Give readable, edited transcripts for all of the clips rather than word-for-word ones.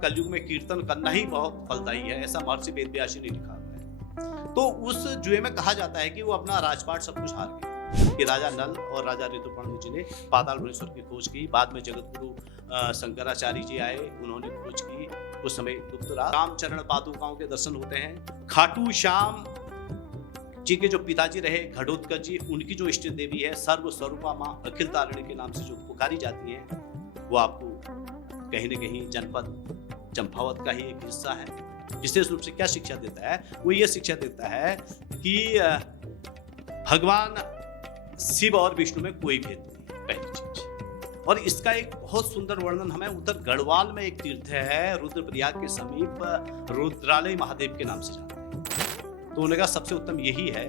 कलयुग में कीर्तन करना ही बहुत फलदायी है, ऐसा महर्षि वेदव्यास ने लिखा है। तो उस जुए में कहा जाता है कि वो अपना राजपाट सब कुछ हार गए, कि राजा नल और राजा ऋतुपर्ण जी ने पाताल भुवनेश्वर की खोज की। बाद में जगतगुरु शंकराचार्य जी आए, उन्होंने खोज की। उस समय गुप्त रामचरण पादुकाओं के दर्शन होते हैं। खाटू श्याम जी के जो पिताजी रहे घटोत्कच जी, उनकी जो इष्ट देवी है सर्व स्वरूपा माँ अखिल तारिणी के नाम से जो पुकारी जाती है, वो आपको कहीं न कहीं जनपद चंपावत का ही एक हिस्सा है। विशेष रूप से क्या शिक्षा देता है, वो ये शिक्षा देता है कि भगवान शिव और विष्णु में कोई भेद नहीं, पहली चीज। और इसका एक बहुत सुंदर वर्णन हमें उत्तर गढ़वाल में एक तीर्थ है रुद्रप्रयाग के समीप, रुद्रालय महादेव के नाम से जाता है। तो उन्होंने कहा सबसे उत्तम यही है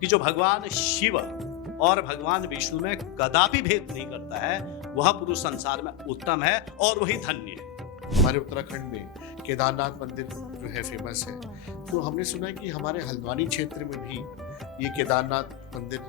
कि जो भगवान शिव और भगवान विष्णु में कदापि भेद नहीं करता है, वह पुरुष संसार में उत्तम है और वही धन्य है। हमारे उत्तराखंड में केदारनाथ मंदिर जो है फेमस है, तो हमने सुना है कि हमारे हल्द्वानी क्षेत्र में भी ये केदारनाथ मंदिर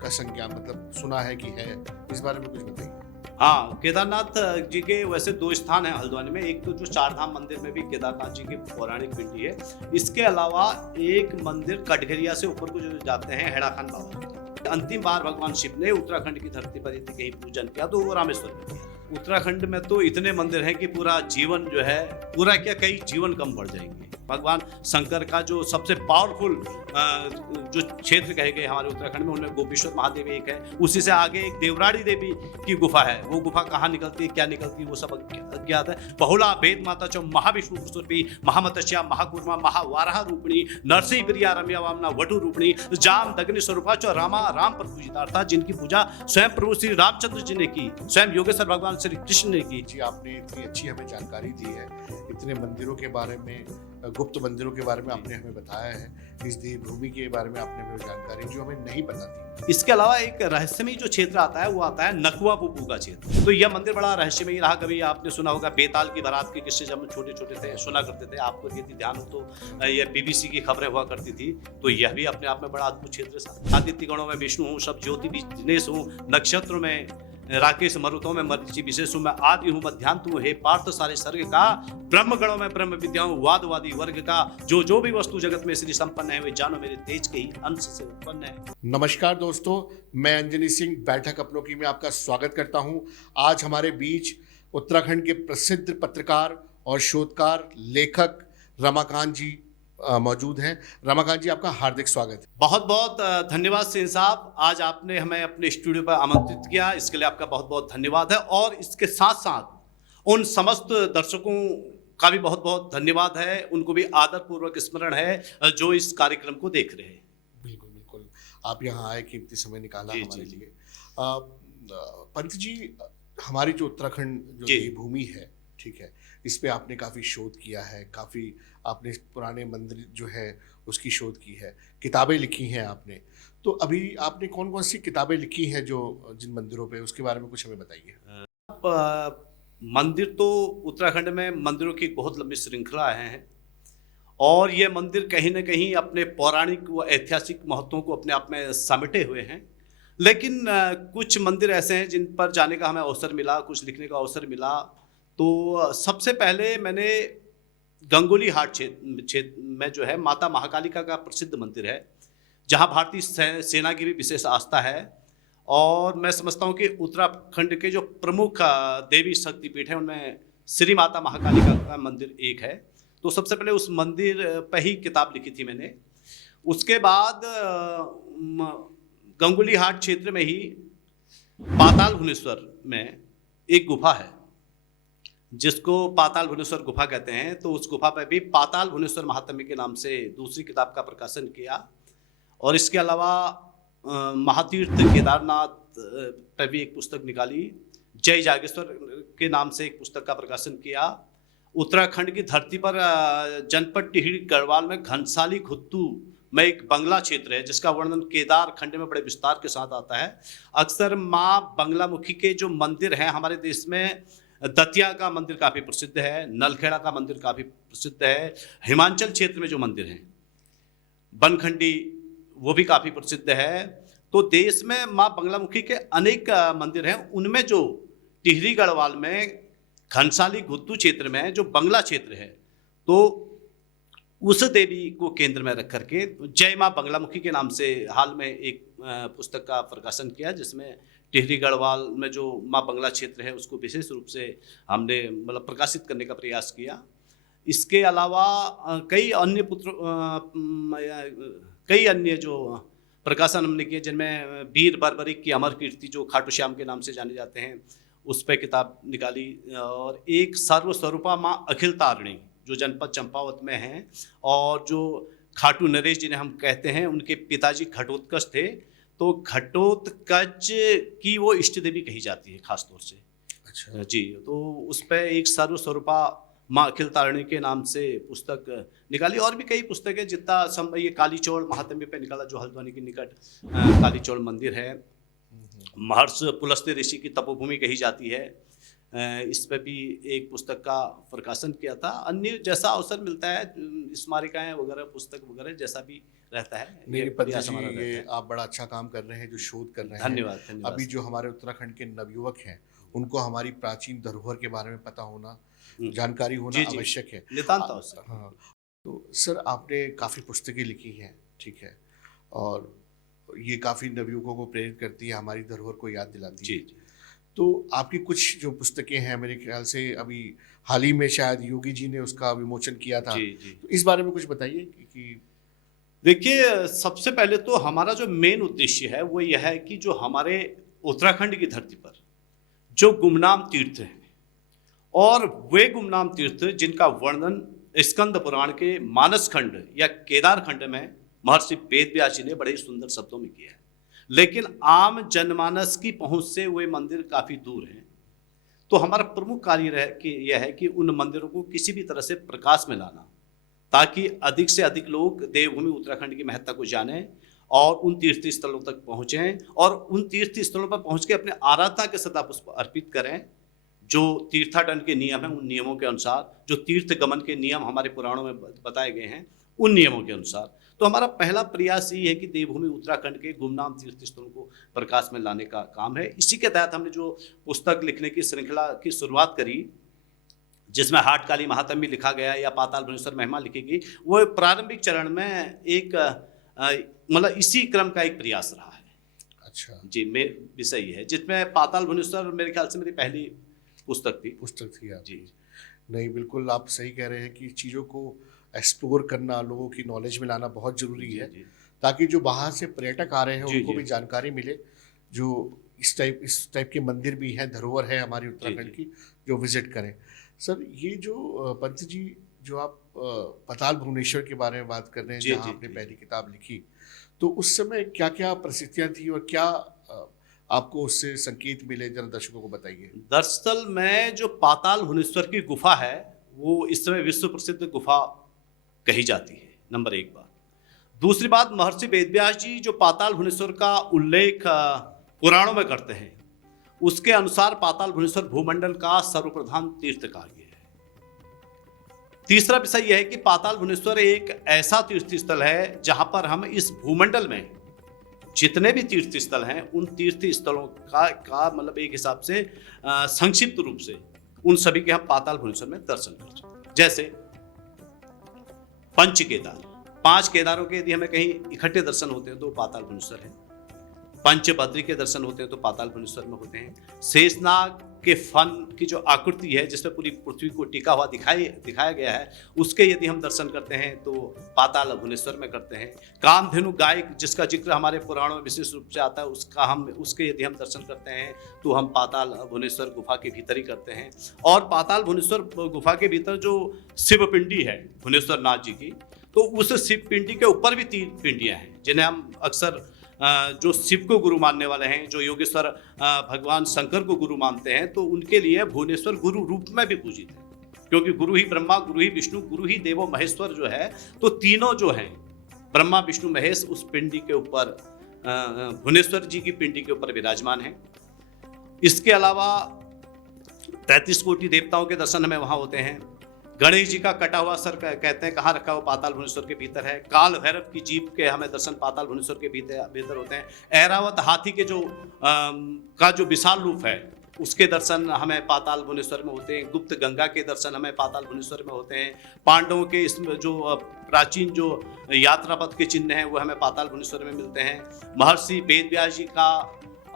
का संज्ञा मतलब सुना है कि है, इस बारे में कुछ बताइए। हाँ, केदारनाथ जी के वैसे दो स्थान हैं हल्द्वानी में। एक तो जो चारधाम मंदिर में भी केदारनाथ जी की पौराणिक पिंडी है, इसके अलावा एक मंदिर कटघरिया से ऊपर को जो जाते हैं हेड़ाखान बाबा। अंतिम बार भगवान शिव ने उत्तराखंड की धरती पर यदि कहीं पूजन किया तो वो रामेश्वर में। उत्तराखंड में तो इतने मंदिर हैं कि पूरा जीवन जो है, पूरा क्या कई जीवन कम बढ़ जाएंगे। भगवान शंकर का जो सबसे पावरफुल जो क्षेत्र कहे गए हमारे उत्तराखंड में, उनमें गोपेश्वर महादेव एक है। उसी से आगे एक देवराड़ी देवी की गुफा है। वो गुफा कहाँ निकलती है, क्या निकलती है, वो सब अज्ञात है। बहुला वेद माता चौ महाविष्णु स्वरूपी महामत्स्या महाकूर्मा महावाराह रूपिणी नरसिंह प्रिया रम्या वामना वटु रूपिणी जाम दग्नि स्वरूपा चौ रामा राम पर पूजितार्था, जिनकी पूजा स्वयं प्रभु श्री रामचंद्र जी ने की, स्वयं योगेश्वर भगवान श्री कृष्ण ने की। जी, आपने इतनी अच्छी हमें जानकारी दी है, इतने मंदिरों के बारे में, गुप्त मंदिरों के बारे में आपने हमें बताया है, इस देवभूमि के बारे में आपने हमें जानकारी जो हमें नहीं पता थी। इसके अलावा एक रहस्यमय जो क्षेत्र आता है वो आता है नकुआ पुपू का क्षेत्र। तो यह मंदिर बड़ा रहस्यमय रहा। कभी आपने सुना होगा बेताल की बारात के किस्से, जब हम छोटे छोटे थे सुना करते थे। आपको यदि ध्यान हो तो ये BBC की खबरें हुआ करती थी। तो यह भी अपने आप में बड़ा अद्भुत क्षेत्र है। आदित्य गणों में विष्णु हूँ, सब ज्योति दिनेश हूँ, नक्षत्र में राकेश, मरुतों में मरीचि विशेष हूँ, मैं आदि हूँ मध्यांत हूँ, हे पार्थ सारे सर्ग का, ब्रह्म गणों में ब्रह्म विद्या हूँ, वादवादी वर्ग का, जो भी वस्तु जगत में श्री संपन्न है वे जानो मेरे तेज के ही अंश से उत्पन्न है। नमस्कार दोस्तों, मैं अंजनी सिंह बैठक अपनों की में आपका स्वागत करता हूँ। आज हमारे बीच उत्तराखंड के प्रसिद्ध पत्रकार और शोधकार लेखक रमाकांत जी मौजूद हैं। रमाकांत जी, आपका हार्दिक स्वागत है। बहुत बहुत धन्यवाद सिंह साहब, आज आपने हमें अपने स्टूडियो पर आमंत्रित किया, इसके लिए आपका बहुत बहुत धन्यवाद है। और इसके साथ साथ उन समस्त दर्शकों का भी बहुत बहुत धन्यवाद है, उनको भी आदरपूर्वक स्मरण है जो इस कार्यक्रम को देख रहे हैं। बिल्कुल बिल्कुल, आप यहाँ आए, कीमती समय निकाला हमारे लिए। पंत जी, हमारी जो उत्तराखंड जो भूमि है, ठीक है, इस पे आपने काफ़ी शोध किया है, काफ़ी आपने पुराने मंदिर जो है उसकी शोध की है, किताबें लिखी हैं आपने। तो अभी आपने कौन कौन सी किताबें लिखी हैं जो जिन मंदिरों पे, उसके बारे में कुछ हमें बताइए। मंदिर तो उत्तराखंड में मंदिरों की बहुत लंबी श्रृंखला है और ये मंदिर कहीं ना कहीं अपने पौराणिक व ऐतिहासिक महत्वों को अपने आप में समेटे हुए हैं। लेकिन कुछ मंदिर ऐसे हैं जिन पर जाने का हमें अवसर मिला, कुछ लिखने का अवसर मिला। तो सबसे पहले मैंने गंगोली हाट क्षेत्र में जो है माता महाकालिका का प्रसिद्ध मंदिर है, जहां भारतीय सेना की भी विशेष आस्था है। और मैं समझता हूं कि उत्तराखंड के जो प्रमुख देवी शक्तिपीठ हैं उनमें श्री माता महाकालिका का मंदिर एक है। तो सबसे पहले उस मंदिर पर ही किताब लिखी थी मैंने। उसके बाद गंगोली हाट क्षेत्र में ही पाताल भुवनेश्वर में एक गुफा है जिसको पाताल भुवनेश्वर गुफा कहते हैं। तो उस गुफा पर भी पाताल भुवनेश्वर महात्म्य के नाम से दूसरी किताब का प्रकाशन किया। और इसके अलावा महातीर्थ केदारनाथ पर भी एक पुस्तक निकाली, जय जागेश्वर के नाम से एक पुस्तक का प्रकाशन किया। उत्तराखंड की धरती पर जनपद टिहरी गढ़वाल में घनसाली खुत्तू में एक बंगला क्षेत्र है जिसका वर्णन केदार खंड में बड़े विस्तार के साथ आता है। अक्सर माँ बंगलामुखी के जो मंदिर हैं हमारे देश में, दतिया का मंदिर काफ़ी प्रसिद्ध है, नलखेड़ा का मंदिर काफ़ी प्रसिद्ध है, हिमाचल क्षेत्र में जो मंदिर हैं बनखंडी वो भी काफ़ी प्रसिद्ध है। तो देश में माँ बंगलामुखी के अनेक मंदिर हैं, उनमें जो टिहरी गढ़वाल में घनसाली गुत्तू क्षेत्र में जो बंगला क्षेत्र है, तो उस देवी को केंद्र में रख करके जय माँ बंगलामुखी के नाम से हाल में एक पुस्तक का प्रकाशन किया, जिसमें टिहरी गढ़वाल में जो माँ बंगला क्षेत्र है उसको विशेष रूप से हमने मतलब प्रकाशित करने का प्रयास किया। इसके अलावा कई अन्य जो प्रकाशन हमने किए, जिनमें वीर बर्बरिक की अमर कीर्ति जो खाटू श्याम के नाम से जाने जाते हैं, उस पर किताब निकाली। और एक सर्वस्वरूपा माँ अखिल तारिणी जो जनपद चंपावत में हैं, और जो खाटू नरेश जिन्हें हम कहते हैं, उनके पिताजी घटोत्कच थे, तो घटोत्कच की वो इष्ट देवी कही जाती है खास तौर से। अच्छा जी, तो उस पर एक सर्वस्वरूपा माँ अखिल तारिणी के नाम से पुस्तक निकाली। और भी कई पुस्तकें, जितना संभव ये कालीचौड़ महात्म्य पे निकाला जो हल्द्वानी के निकट कालीचौड़ मंदिर है। महर्षि पुलस्त्य ऋषि की तपोभूमि कही जाती है, इस पर भी एक पुस्तक का प्रकाशन किया था। अन्य जैसा अवसर मिलता है, स्मारिकाएं वगैरह, पुस्तक वगैरह जैसा भी रहता है। नहीं पंडित जी, ये आप बड़ा अच्छा काम कर रहे हैं जो शोध कर रहे हैं। धन्यवाद धन्यवाद। अभी जो हमारे उत्तराखंड के नवयुवक हैं, उनको हमारी प्राचीन धरोहर के बारे में पता होना, जानकारी होना आवश्यक है, नितांत आवश्यक। हाँ, तो सर आपने काफ़ी पुस्तकें लिखी हैं, ठीक है, और ये काफ़ी नवयुवकों को प्रेरित करती है, हमारी धरोहर को याद दिलाती है। तो आपकी कुछ जो पुस्तकें हैं, मेरे ख्याल से अभी हाल ही में शायद योगी जी ने उसका विमोचन किया था। जी। तो इस बारे में कुछ बताइए कि देखिए, सबसे पहले तो हमारा जो मेन उद्देश्य है वो यह है कि जो हमारे उत्तराखंड की धरती पर जो गुमनाम तीर्थ हैं, और वे गुमनाम तीर्थ जिनका वर्णन स्कंद पुराण के मानस खंड या केदार खंड में महर्षि वेद व्यास जी ने बड़े सुंदर शब्दों में किया है, लेकिन आम जनमानस की पहुंच से वे मंदिर काफ़ी दूर हैं। तो हमारा प्रमुख कार्य यह है कि उन मंदिरों को किसी भी तरह से प्रकाश में लाना, ताकि अधिक से अधिक लोग देवभूमि उत्तराखंड की महत्ता को जानें और उन तीर्थ स्थलों तक पहुँचें, और उन तीर्थ स्थलों पर पहुँच के अपने आराधना के सदापुष्प अर्पित करें। जो तीर्थाटन के नियम हैं, उन नियमों के अनुसार, जो तीर्थ गमन के नियम हमारे पुराणों में बताए गए हैं, उन नियमों के अनुसार। तो हमारा पहला प्रयास ये है कि देवभूमि उत्तराखंड के गुमनाम तीर्थ स्थलों को प्रकाश में लाने का काम है। इसी के तहत हमने जो पुस्तक लिखने की श्रृंखला की शुरुआत करी, जिसमें हाटकाली महात्म्य लिखा गया या पाताल भुवनेश्वर महिमा लिखी गई, वो प्रारंभिक चरण में एक मतलब इसी क्रम का एक प्रयास रहा है। अच्छा जी, मेरे विषय है, जिसमें पाताल भुवनेश्वर मेरे ख्याल से मेरी पहली पुस्तक थी आप। जी नहीं, बिल्कुल आप सही कह रहे हैं कि चीज़ों को एक्सप्लोर करना, लोगों की नॉलेज में लाना बहुत ज़रूरी है, ताकि जो बाहर से पर्यटक आ रहे हैं उनको भी जानकारी मिले, जो इस टाइप के मंदिर भी हैं, धरोहर है हमारी उत्तराखंड की, जो विजिट करें। सर ये जो पंत जी, जो आप पाताल भुवनेश्वर के बारे में बात कर रहे हैं, जहाँ आपने पहली किताब लिखी, तो उस समय क्या क्या परिस्थितियाँ थी और क्या आपको उससे संकेत मिले, जरा दर्शकों को बताइए। दरअसल में जो पाताल भुवनेश्वर की गुफा है, वो इस समय विश्व प्रसिद्ध गुफा कही जाती है, नंबर एक बात। दूसरी बात, महर्षि वेदव्यास जी जो पाताल भुवनेश्वर का उल्लेख पुराणों में करते हैं, उसके अनुसार पाताल भुवनेश्वर भूमंडल का सर्वप्रधान तीर्थ कार्य है। तीसरा विषय यह है कि पाताल भुवनेश्वर एक ऐसा तीर्थ स्थल है जहां पर हम इस भूमंडल में जितने भी तीर्थ स्थल हैं, उन तीर्थ स्थलों का मतलब एक हिसाब से संक्षिप्त रूप से उन सभी के हम पाताल भुवनेश्वर में दर्शन कर सकते हैं। जैसे पंच केदार, 5 केदारों के यदि हमें कहीं इकट्ठे दर्शन होते हैं तो पाताल भुवनेश्वर है। पंचभद्री के दर्शन होते हैं तो पाताल भुवनेश्वर में होते हैं। शेषनाग के फन की जो आकृति है, जिसमें पूरी पृथ्वी को टिका हुआ दिखाया गया है, उसके यदि हम दर्शन करते हैं तो पाताल भुवनेश्वर में करते हैं। कामधेनु गाय जिसका जिक्र हमारे पुराणों में विशेष रूप से आता है, उसके यदि हम दर्शन करते हैं तो हम पाताल भुवनेश्वर गुफा के भीतर ही करते हैं। और पाताल भुवनेश्वर गुफा के भीतर जो शिव पिंडी है भुवनेश्वर नाथ जी की, तो उस शिव पिंडी के ऊपर भी 3 पिंडियाँ हैं, जिन्हें हम अक्सर जो शिव को गुरु मानने वाले हैं, जो योगेश्वर भगवान शंकर को गुरु मानते हैं, तो उनके लिए भुवनेश्वर गुरु रूप में भी पूजित है, क्योंकि गुरु ही ब्रह्मा, गुरु ही विष्णु, गुरु ही देवो महेश्वर जो है, तो तीनों जो हैं ब्रह्मा विष्णु महेश उस पिंडी के ऊपर, भुवनेश्वर जी की पिंडी के ऊपर विराजमान है। इसके अलावा 33 कोटि देवताओं के दर्शन हमें वहाँ होते हैं। गणेश जी का कटा हुआ सर कहते हैं कहाँ रखा हुआ, पाताल भुवनेश्वर के भीतर है। काल भैरव की जीभ के हमें दर्शन पाताल भुवनेश्वर के भीतर होते हैं। ऐरावत हाथी के का जो विशाल रूप है, उसके दर्शन हमें पाताल भुवनेश्वर में होते हैं, गुप्त गंगा के दर्शन हमें पाताल भुवनेश्वर में होते हैं, पांडवों के इसमें जो प्राचीन जो यात्रा पथ के चिन्ह हैं वो हमें पाताल भुवनेश्वर में मिलते हैं, महर्षि वेद व्यास जी का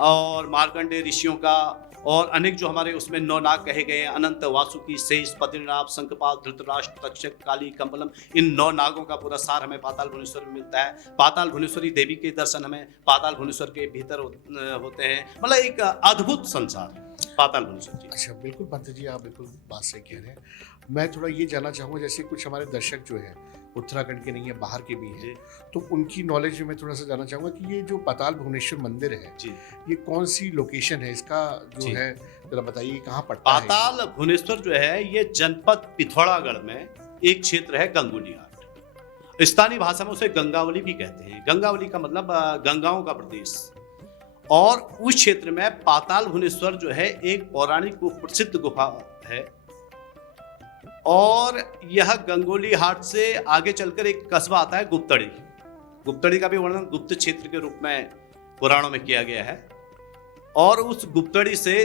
और मार्कंडेय ऋषियों का और अनेक जो हमारे उसमें 9 नाग कहे गए हैं, अनंत, वासुकी, शेष, बद्रीनाथ, शंखपाल, धृतराष्ट्र, तक्षक, काली, कंबलम, इन 9 नागों का पूरा सार हमें पाताल भुवनेश्वर में मिलता है। पाताल भुवनेश्वरी देवी के दर्शन हमें पाताल भुवनेश्वर के भीतर होते हैं। मतलब एक अद्भुत संसार है पाताल भुवनेश्वर जी। अच्छा, बिल्कुल पंत जी, आप बिल्कुल बात सही कह रहे हैं। मैं थोड़ा ये जानना चाहूँगा, जैसे कुछ हमारे दर्शक जो है उत्तराखंड के नहीं है, बाहर के भी हैं, तो उनकी नॉलेज में मैं थोड़ा सा जानना चाहूँगा कि ये जो पाताल भुवनेश्वर मंदिर है जी, ये कौन सी लोकेशन है इसका, जो जी। है जरा बताइए कहाँ पड़ता है? पाताल भुवनेश्वर जो है ये जनपद पिथौरागढ़ में एक क्षेत्र है, गंगोली हाट। स्थानीय भाषा में उसे गंगावली भी कहते हैं। गंगावली का मतलब गंगाओं का प्रदेश। और उस क्षेत्र में पाताल भुवनेश्वर जो है एक पौराणिक प्रसिद्ध गुफा है। और यह गंगोली हाट से आगे चलकर एक कस्बा आता है गुप्तड़ी। गुप्तड़ी का भी वर्णन गुप्त क्षेत्र के रूप में पुराणों में किया गया है। और उस गुप्तड़ी से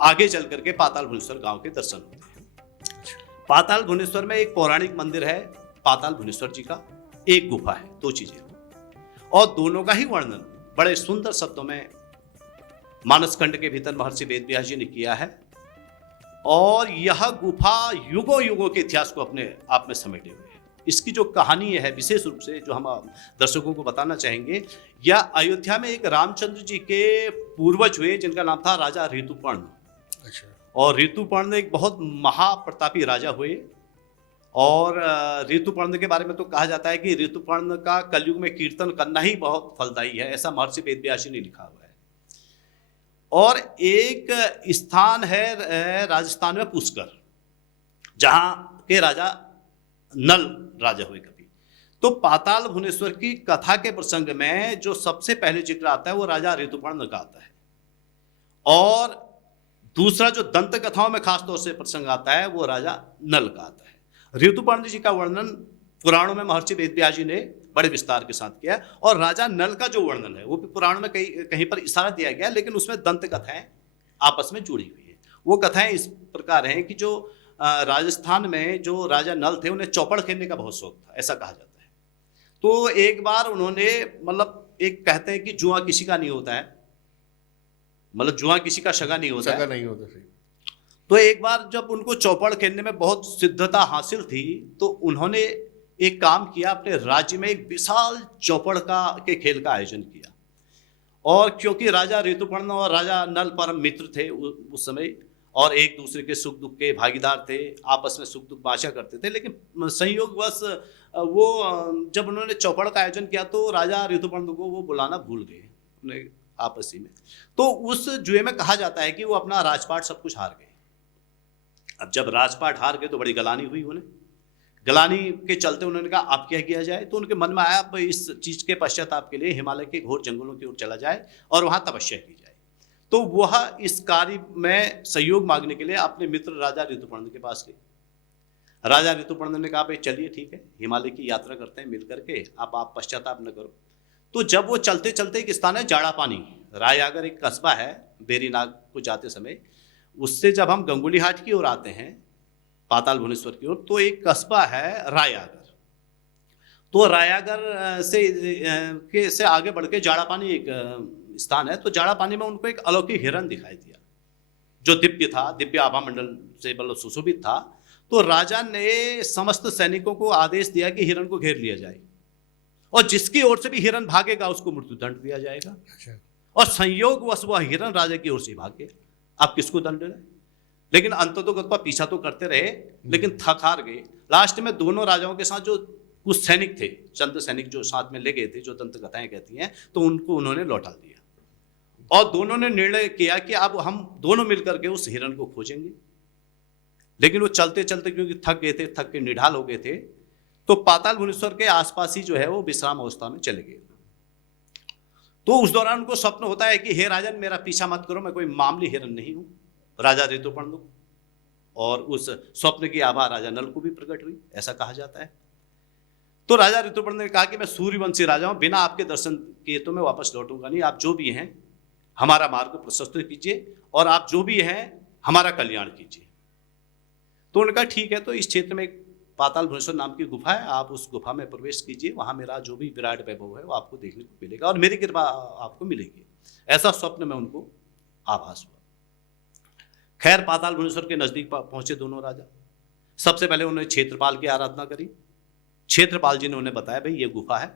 आगे चल करके पाताल भुवनेश्वर गांव के दर्शन होते हैं। पाताल भुवनेश्वर में एक पौराणिक मंदिर है पाताल भुवनेश्वर जी का, एक गुफा है, 2 चीजें। और दोनों का ही वर्णन बड़े सुंदर शब्दों में मानसखंड के भीतर महर्षि वेद व्यास जी ने किया है। और यह गुफा युगों युगों के इतिहास को अपने आप में समेटे हुए है। इसकी जो कहानी है विशेष रूप से जो हम दर्शकों को बताना चाहेंगे, यह अयोध्या में एक रामचंद्र जी के पूर्वज हुए जिनका नाम था राजा ऋतुपर्ण। अच्छा। और ऋतुपर्ण एक बहुत महाप्रतापी राजा हुए। और ऋतुपर्ण के बारे में तो कहा जाता है कि ऋतुपर्ण का कलयुग में कीर्तन करना ही बहुत फलदायी है, ऐसा महर्षि वेद व्यास जी ने लिखा हुआ है। और एक स्थान है राजस्थान में पुष्कर, जहां के राजा नल राजा हुए कभी। तो पाताल भुवनेश्वर की कथा के प्रसंग में जो सबसे पहले जिक्र आता है वो राजा ऋतुपर्ण का आता है। और दूसरा जो दंत कथाओं में खास तौर से प्रसंग आता है वो राजा नल का आता है। ऋतुपर्ण जी का वर्णन पुराणों में महर्षि वेद व्यास जी ने बड़े विस्तार के साथ किया। और राजा नल का जो वर्णन है वो भी पुराणों में कहीं पर इशारा दिया गया, लेकिन उसमें दंत कथाएं आपस में जुड़ी हुई है। वो कथाएं इस प्रकार हैं कि जो राजस्थान में जो राजा नल थे उन्हें चौपड़ खेलने का बहुत शौक था, ऐसा कहा जाता है। तो एक बार उन्होंने, मतलब एक कहते हैं कि जुआ किसी का नहीं होता है, मतलब जुआ किसी का सगा नहीं होता है, नहीं होता सही। तो एक बार जब उनको चौपड़ खेलने में बहुत सिद्धता हासिल थी तो उन्होंने एक काम किया, अपने राज्य में एक विशाल चौपड़ के खेल का आयोजन किया। और क्योंकि राजा ऋतुपर्ण और राजा नल परम मित्र थे उस समय, और एक दूसरे के सुख दुख के भागीदार थे, आपस में सुख दुख बांटा करते थे, लेकिन संयोगवश वो जब उन्होंने चौपड़ का आयोजन किया तो राजा ऋतुपर्ण को वो बुलाना भूल गए उन्हें आपसी में। तो उस जुए में कहा जाता है कि वो अपना राजपाट सब कुछ हार गए। अब जब राजपाट हार गए तो बड़ी गलानी हुई उन्हें। गलानी के चलते उन्होंने कहा अब क्या किया जाए। तो उनके मन में आया अब इस चीज के पश्चाताप के लिए हिमालय के घोर जंगलों की ओर चला जाए और वहां तपस्या की जाए। तो वह इस कार्य में सहयोग मांगने के लिए अपने मित्र राजा ऋतुपर्ण के पास गए। राजा ऋतुपर्ण ने कहा भाई चलिए ठीक है, हिमालय की यात्रा करते हैं मिल करके, अब आप पश्चाताप न करो। तो जब वो चलते चलते एक स्थान है जाड़ा पानी, रायआगर एक कस्बा है बेरीनाग को जाते समय, उससे जब हम गंगोली हाट की ओर आते हैं पाताल भुवनेश्वर की ओर, तो एक कस्बा है रायआगर। तो रायआगर से आगे बढ़ के जाड़ा पानी एक स्थान है। तो जाड़ा पानी में उनको एक अलौकिक हिरण दिखाई दिया जो दिव्य था, दिव्य आभा मंडल से मतलब सुशोभित था। तो राजा ने समस्त सैनिकों को आदेश दिया कि हिरण को घेर लिया जाए और जिसकी ओर से भी हिरण भागेगा उसको मृत्युदंड दिया जाएगा। अच्छा। और संयोगवश वह हिरण राजा की ओर से भाग गया। आप किसको दंड देना, लेकिन अंततोगत्वा पीछा तो करते रहे लेकिन थक हार गए। लास्ट में दोनों राजाओं के साथ जो कुछ सैनिक थे, चंद सैनिक जो साथ में ले गए थे, जो दंत कथाएं कहती हैं, तो उनको उन्होंने लौटा दिया। और दोनों ने निर्णय किया कि अब हम दोनों मिलकर के उस हिरण को खोजेंगे। लेकिन वो चलते चलते क्योंकि थक गए थे, थक के निढाल हो गए थे, तो पाताल भुवनेश्वर के आसपास ही जो है वो विश्राम अवस्था में चले गए। तो उस दौरान उनको स्वप्न होता है कि हे राजन मेरा पीछा मत करो, मैं कोई मामूली हिरण नहीं हूं, राजा ऋतुपर्ण। और उस स्वप्न की आभा राजा नल को भी प्रकट हुई, ऐसा कहा जाता है। तो राजा ऋतुपर्ण ने कहा कि मैं सूर्यवंशी राजा हूं, बिना आपके दर्शन किए तो मैं वापस लौटूंगा नहीं, आप जो भी हैं हमारा मार्ग प्रशस्त कीजिए और आप जो भी हैं हमारा कल्याण कीजिए। तो उन्होंने कहा ठीक है, तो इस क्षेत्र में एक पाताल भुवनेश्वर नाम की गुफा है, आप उस गुफा में प्रवेश कीजिए, वहां मेरा जो भी विराट वैभव है वो आपको देखने को मिलेगा और मेरी कृपा आपको मिलेगी। ऐसा स्वप्न में उनको आभास हुआ। खैर पाताल भुवनेश्वर के नजदीक पहुंचे दोनों राजा। सबसे पहले उन्होंने क्षेत्रपाल की आराधना करी। क्षेत्रपाल जी ने उन्हें बताया भाई ये गुफा है,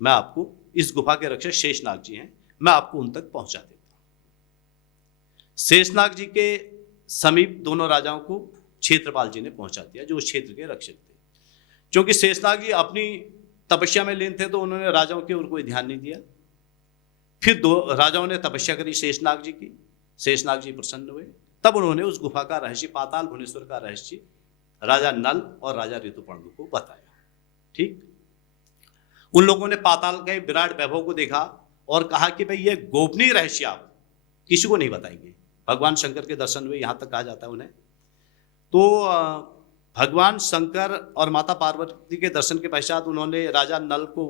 मैं आपको, इस गुफा के रक्षक शेषनाग जी हैं, मैं आपको उन तक पहुंचा देता हूं। शेषनाग जी के समीप दोनों राजाओं को क्षेत्रपाल जी ने पहुंचा दिया, जो उस क्षेत्र के रक्षक थे। क्योंकि शेषनाग जी अपनी तपस्या में लीन थे तो उन्होंने राजाओं की ओर कोई ध्यान नहीं दिया। फिर दो राजाओं ने तपस्या करी शेषनाग जी की, शेषनाग जी प्रसन्न हुए। तब उन्होंने उस गुफा का रहस्य, पाताल भुवनेश्वर का रहस्य राजा नल और राजा ऋतुपर्ण को बताया। ठीक, उन लोगों ने पाताल के विराट वैभव को देखा और कहा कि भाई ये गोपनीय रहस्य आप किसी को नहीं बताएंगे। भगवान शंकर के दर्शन हुए, यहां तक कहा जाता है उन्हें। तो भगवान शंकर और माता पार्वती के दर्शन के पश्चात उन्होंने राजा नल को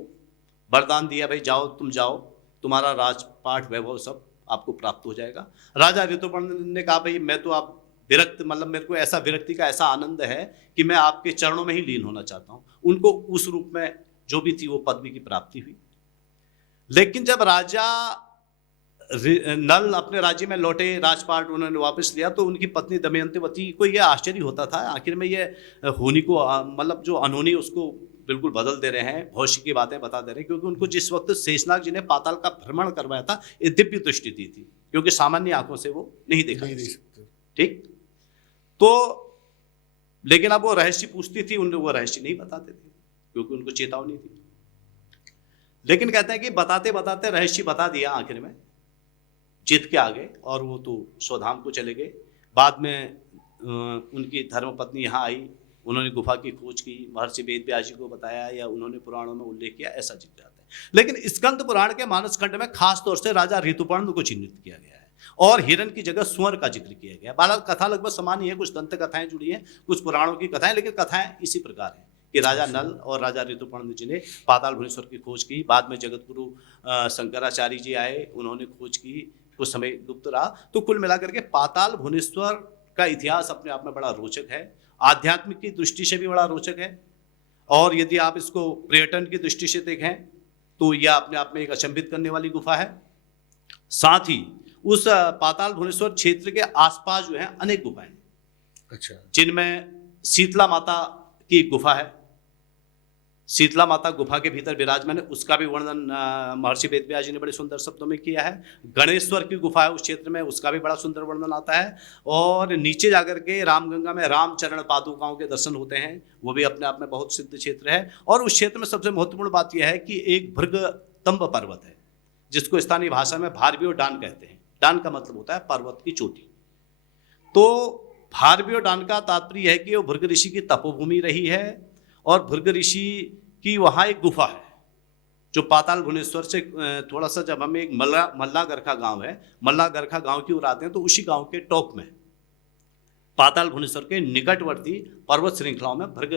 वरदान दिया, भाई जाओ, तुम जाओ, तुम्हारा राजपाट वैभव सब आपको प्राप्त हो जाएगा। राजा ऋतुपर्ण ने कहा भाई मैं तो आप विरक्त, मतलब मेरे को ऐसा विरक्ति का ऐसा आनंद है कि मैं आपके चरणों में ही लीन होना चाहता हूं। उनको उस रूप में जो भी थी वो पदवी की प्राप्ति हुई। लेकिन जब राजा नल अपने राज्य में लौटे, राजपाट उन्होंने वापस लिया, तो उनकी पत्नी दमयंती को यह आश्चर्य होता था आखिर में ये होनी को, मतलब जो अनहोनी उसको बिल्कुल बदल दे रहे हैं, भविष्य की बातें बता दे रहे हैं। क्योंकि उनको जिस वक्त शेषनाग जी ने पाताल का भ्रमण करवाया था, ये दिव्य दृष्टि दी थी, क्योंकि सामान्य आंखों से वो नहीं देखा जा सकते। ठीक, तो लेकिन अब वो रहस्य पूछती थी, उन वो रहस्य नहीं बताते थे क्योंकि उनको चेतावनी थी। लेकिन कहते हैं कि बताते बताते रहस्य बता दिया आखिर में, जीत के आ गए और वो तो स्वधाम को चले गए। बाद में उनकी धर्मपत्नी यहाँ आई, उन्होंने गुफा की खोज की, महर्षि वेद व्यास जी को बताया या उन्होंने पुराणों में उल्लेख किया, ऐसा जिक्र आता है। लेकिन स्कंद पुराण के मानस खंड में खास तौर से राजा ऋतुपर्ण को चिन्हित किया गया है और हिरण की जगह सुअर का जिक्र किया गया। बाला कथा लगभग समान ही है, कुछ दंत कथाएं जुड़ी हैं, कुछ पुराणों की कथाएं, लेकिन कथाएं इसी प्रकार हैं कि राजा नल और राजा ऋतुपर्ण जी ने पाताल भुवनेश्वर की खोज की। बाद में जगत गुरु शंकराचार्य जी आए, उन्होंने खोज की, कुछ समय गुप्त रहा। तो कुल मिलाकर के पाताल भुवनेश्वर का इतिहास अपने आप में बड़ा रोचक है, आध्यात्मिक की दृष्टि से भी बड़ा रोचक है, और यदि आप इसको पर्यटन की दृष्टि से देखें तो यह अपने आप में एक अचंभित करने वाली गुफा है। साथ ही उस पाताल भुवनेश्वर क्षेत्र के आसपास जो है अनेक गुफाएं, अच्छा, जिनमें शीतला माता की गुफा है। शीतला माता गुफा के भीतर विराजमान है, उसका भी वर्णन महर्षि वेद व्यास जी ने बड़े सुंदर शब्दों में किया है। गणेश्वर की गुफा है उस क्षेत्र में, उसका भी बड़ा सुंदर वर्णन आता है। और नीचे जाकर के रामगंगा में रामचरण पादुकाओं के दर्शन होते हैं, वो भी अपने आप में बहुत सिद्ध क्षेत्र है। और उस क्षेत्र में सबसे महत्वपूर्ण बात यह है कि एक भृगतंब पर्वत है, जिसको स्थानीय भाषा में भारवीय डान कहते हैं। डान का मतलब होता है पर्वत की चोटी। तो भारवीय डान का तात्पर्य है कि वो भृग ऋषि की तपोभूमि रही है और भृग ऋषि की वहाँ एक गुफा है जो पाताल भुवनेश्वर से थोड़ा सा, जब हमें एक मल्ला गरखा गांव है, मल्ला गरखा गांव की ओर आते हैं तो उसी गांव के टॉप में पाताल भुवनेश्वर के निकटवर्ती पर्वत श्रृंखलाओं में भृग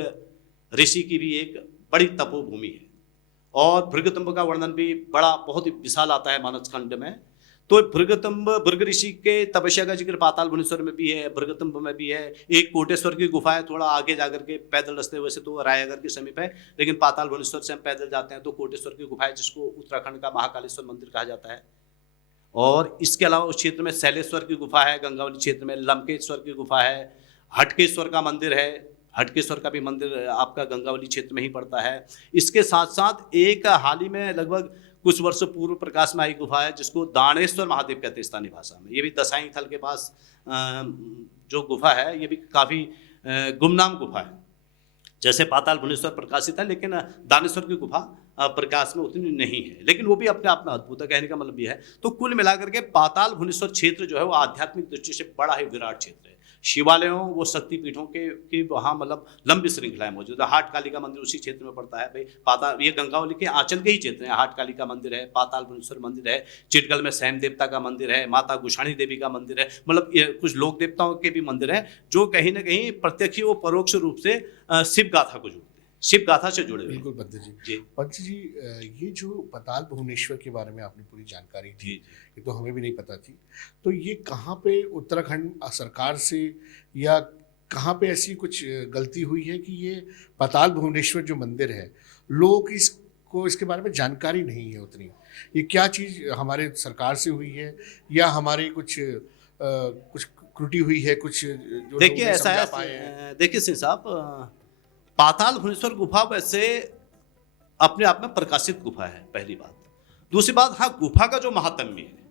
ऋषि की भी एक बड़ी तपोभूमि है। और भृगतंब का वर्णन भी बड़ा बहुत ही विशाल आता है मानस खंड में। तो भृगतंब, भृग ऋषि के तपस्या का जिक्र पाताल भुवनेश्वर में भी है, भृगतंब में भी है। एक कोटेश्वर की गुफा है, थोड़ा आगे जाकर के पैदल रास्ते, वैसे तो रायगढ़ के समीप है, लेकिन पाताल भुवनेश्वर से हम पैदल जाते हैं तो कोटेश्वर की गुफा है, जिसको उत्तराखंड का महाकालेश्वर मंदिर कहा जाता है। और इसके अलावा उस क्षेत्र में शैलेश्वर की गुफा है, गंगावली क्षेत्र में लंकेश्वर की गुफा है, हटकेश्वर का मंदिर है, हटकेश्वर का भी मंदिर आपका गंगावली क्षेत्र में ही पड़ता है। इसके साथ साथ एक हाल ही में लगभग कुछ वर्ष पूर्व प्रकाश में आई गुफा है जिसको दानेश्वर महादेव कहते हैं स्थानीय भाषा में। ये भी दसाई थल के पास जो गुफा है, ये भी काफ़ी गुमनाम गुफा है। जैसे पाताल भुवनेश्वर प्रकाशित है, लेकिन दानेश्वर की गुफा प्रकाश में उतनी नहीं है, लेकिन वो भी अपने आप में अद्भुत है। कहने का मतलब ये है, तो कुल मिलाकर के पाताल भुवनेश्वर क्षेत्र जो है वो आध्यात्मिक दृष्टि से बड़ा ही विराट क्षेत्र है। शिवालयों, वो शक्तिपीठों के वहाँ मतलब लंबी श्रृंखलाएं मौजूद है। हाट काली का मंदिर उसी क्षेत्र में पड़ता है भाई। पाताल, ये गंगावली के आंचल के ही क्षेत्र है। हाट काली का मंदिर है, पाताल भुवनेश्वर मंदिर है, चिटगल में सैम देवता का मंदिर है, माता गुषाणी देवी का मंदिर है, मतलब कुछ लोक देवताओं के भी मंदिर हैं जो कहीं ना कहीं प्रत्यक्ष व परोक्ष रूप से शिव गाथा को जोड़ते हैं। शिव गाथा से जुड़े हुए हैं। बिल्कुल पंत जी। जी पंत जी, ये जो पाताल भुवनेश्वर के बारे में आपने पूरी जानकारी दी, जी ये तो हमें भी नहीं पता थी। तो ये कहाँ पे उत्तराखंड सरकार से या कहाँ पे ऐसी कुछ गलती हुई है कि ये पाताल भुवनेश्वर जो मंदिर है, लोगों की इसको इसके बारे में जानकारी नहीं है उतनी? ये क्या चीज़ हमारे सरकार से हुई है या हमारी कुछ त्रुटि हुई है, कुछ जो लोग देखिए नहीं ऐसा समझा है, पाए हैं? देखिए सिंह साहब, पाताल भुवनेश्वर गुफा वैसे अपने आप में प्रकाशित गुफा है, पहली बात। दूसरी बात, हाँ, गुफा का जो महात्म्य है,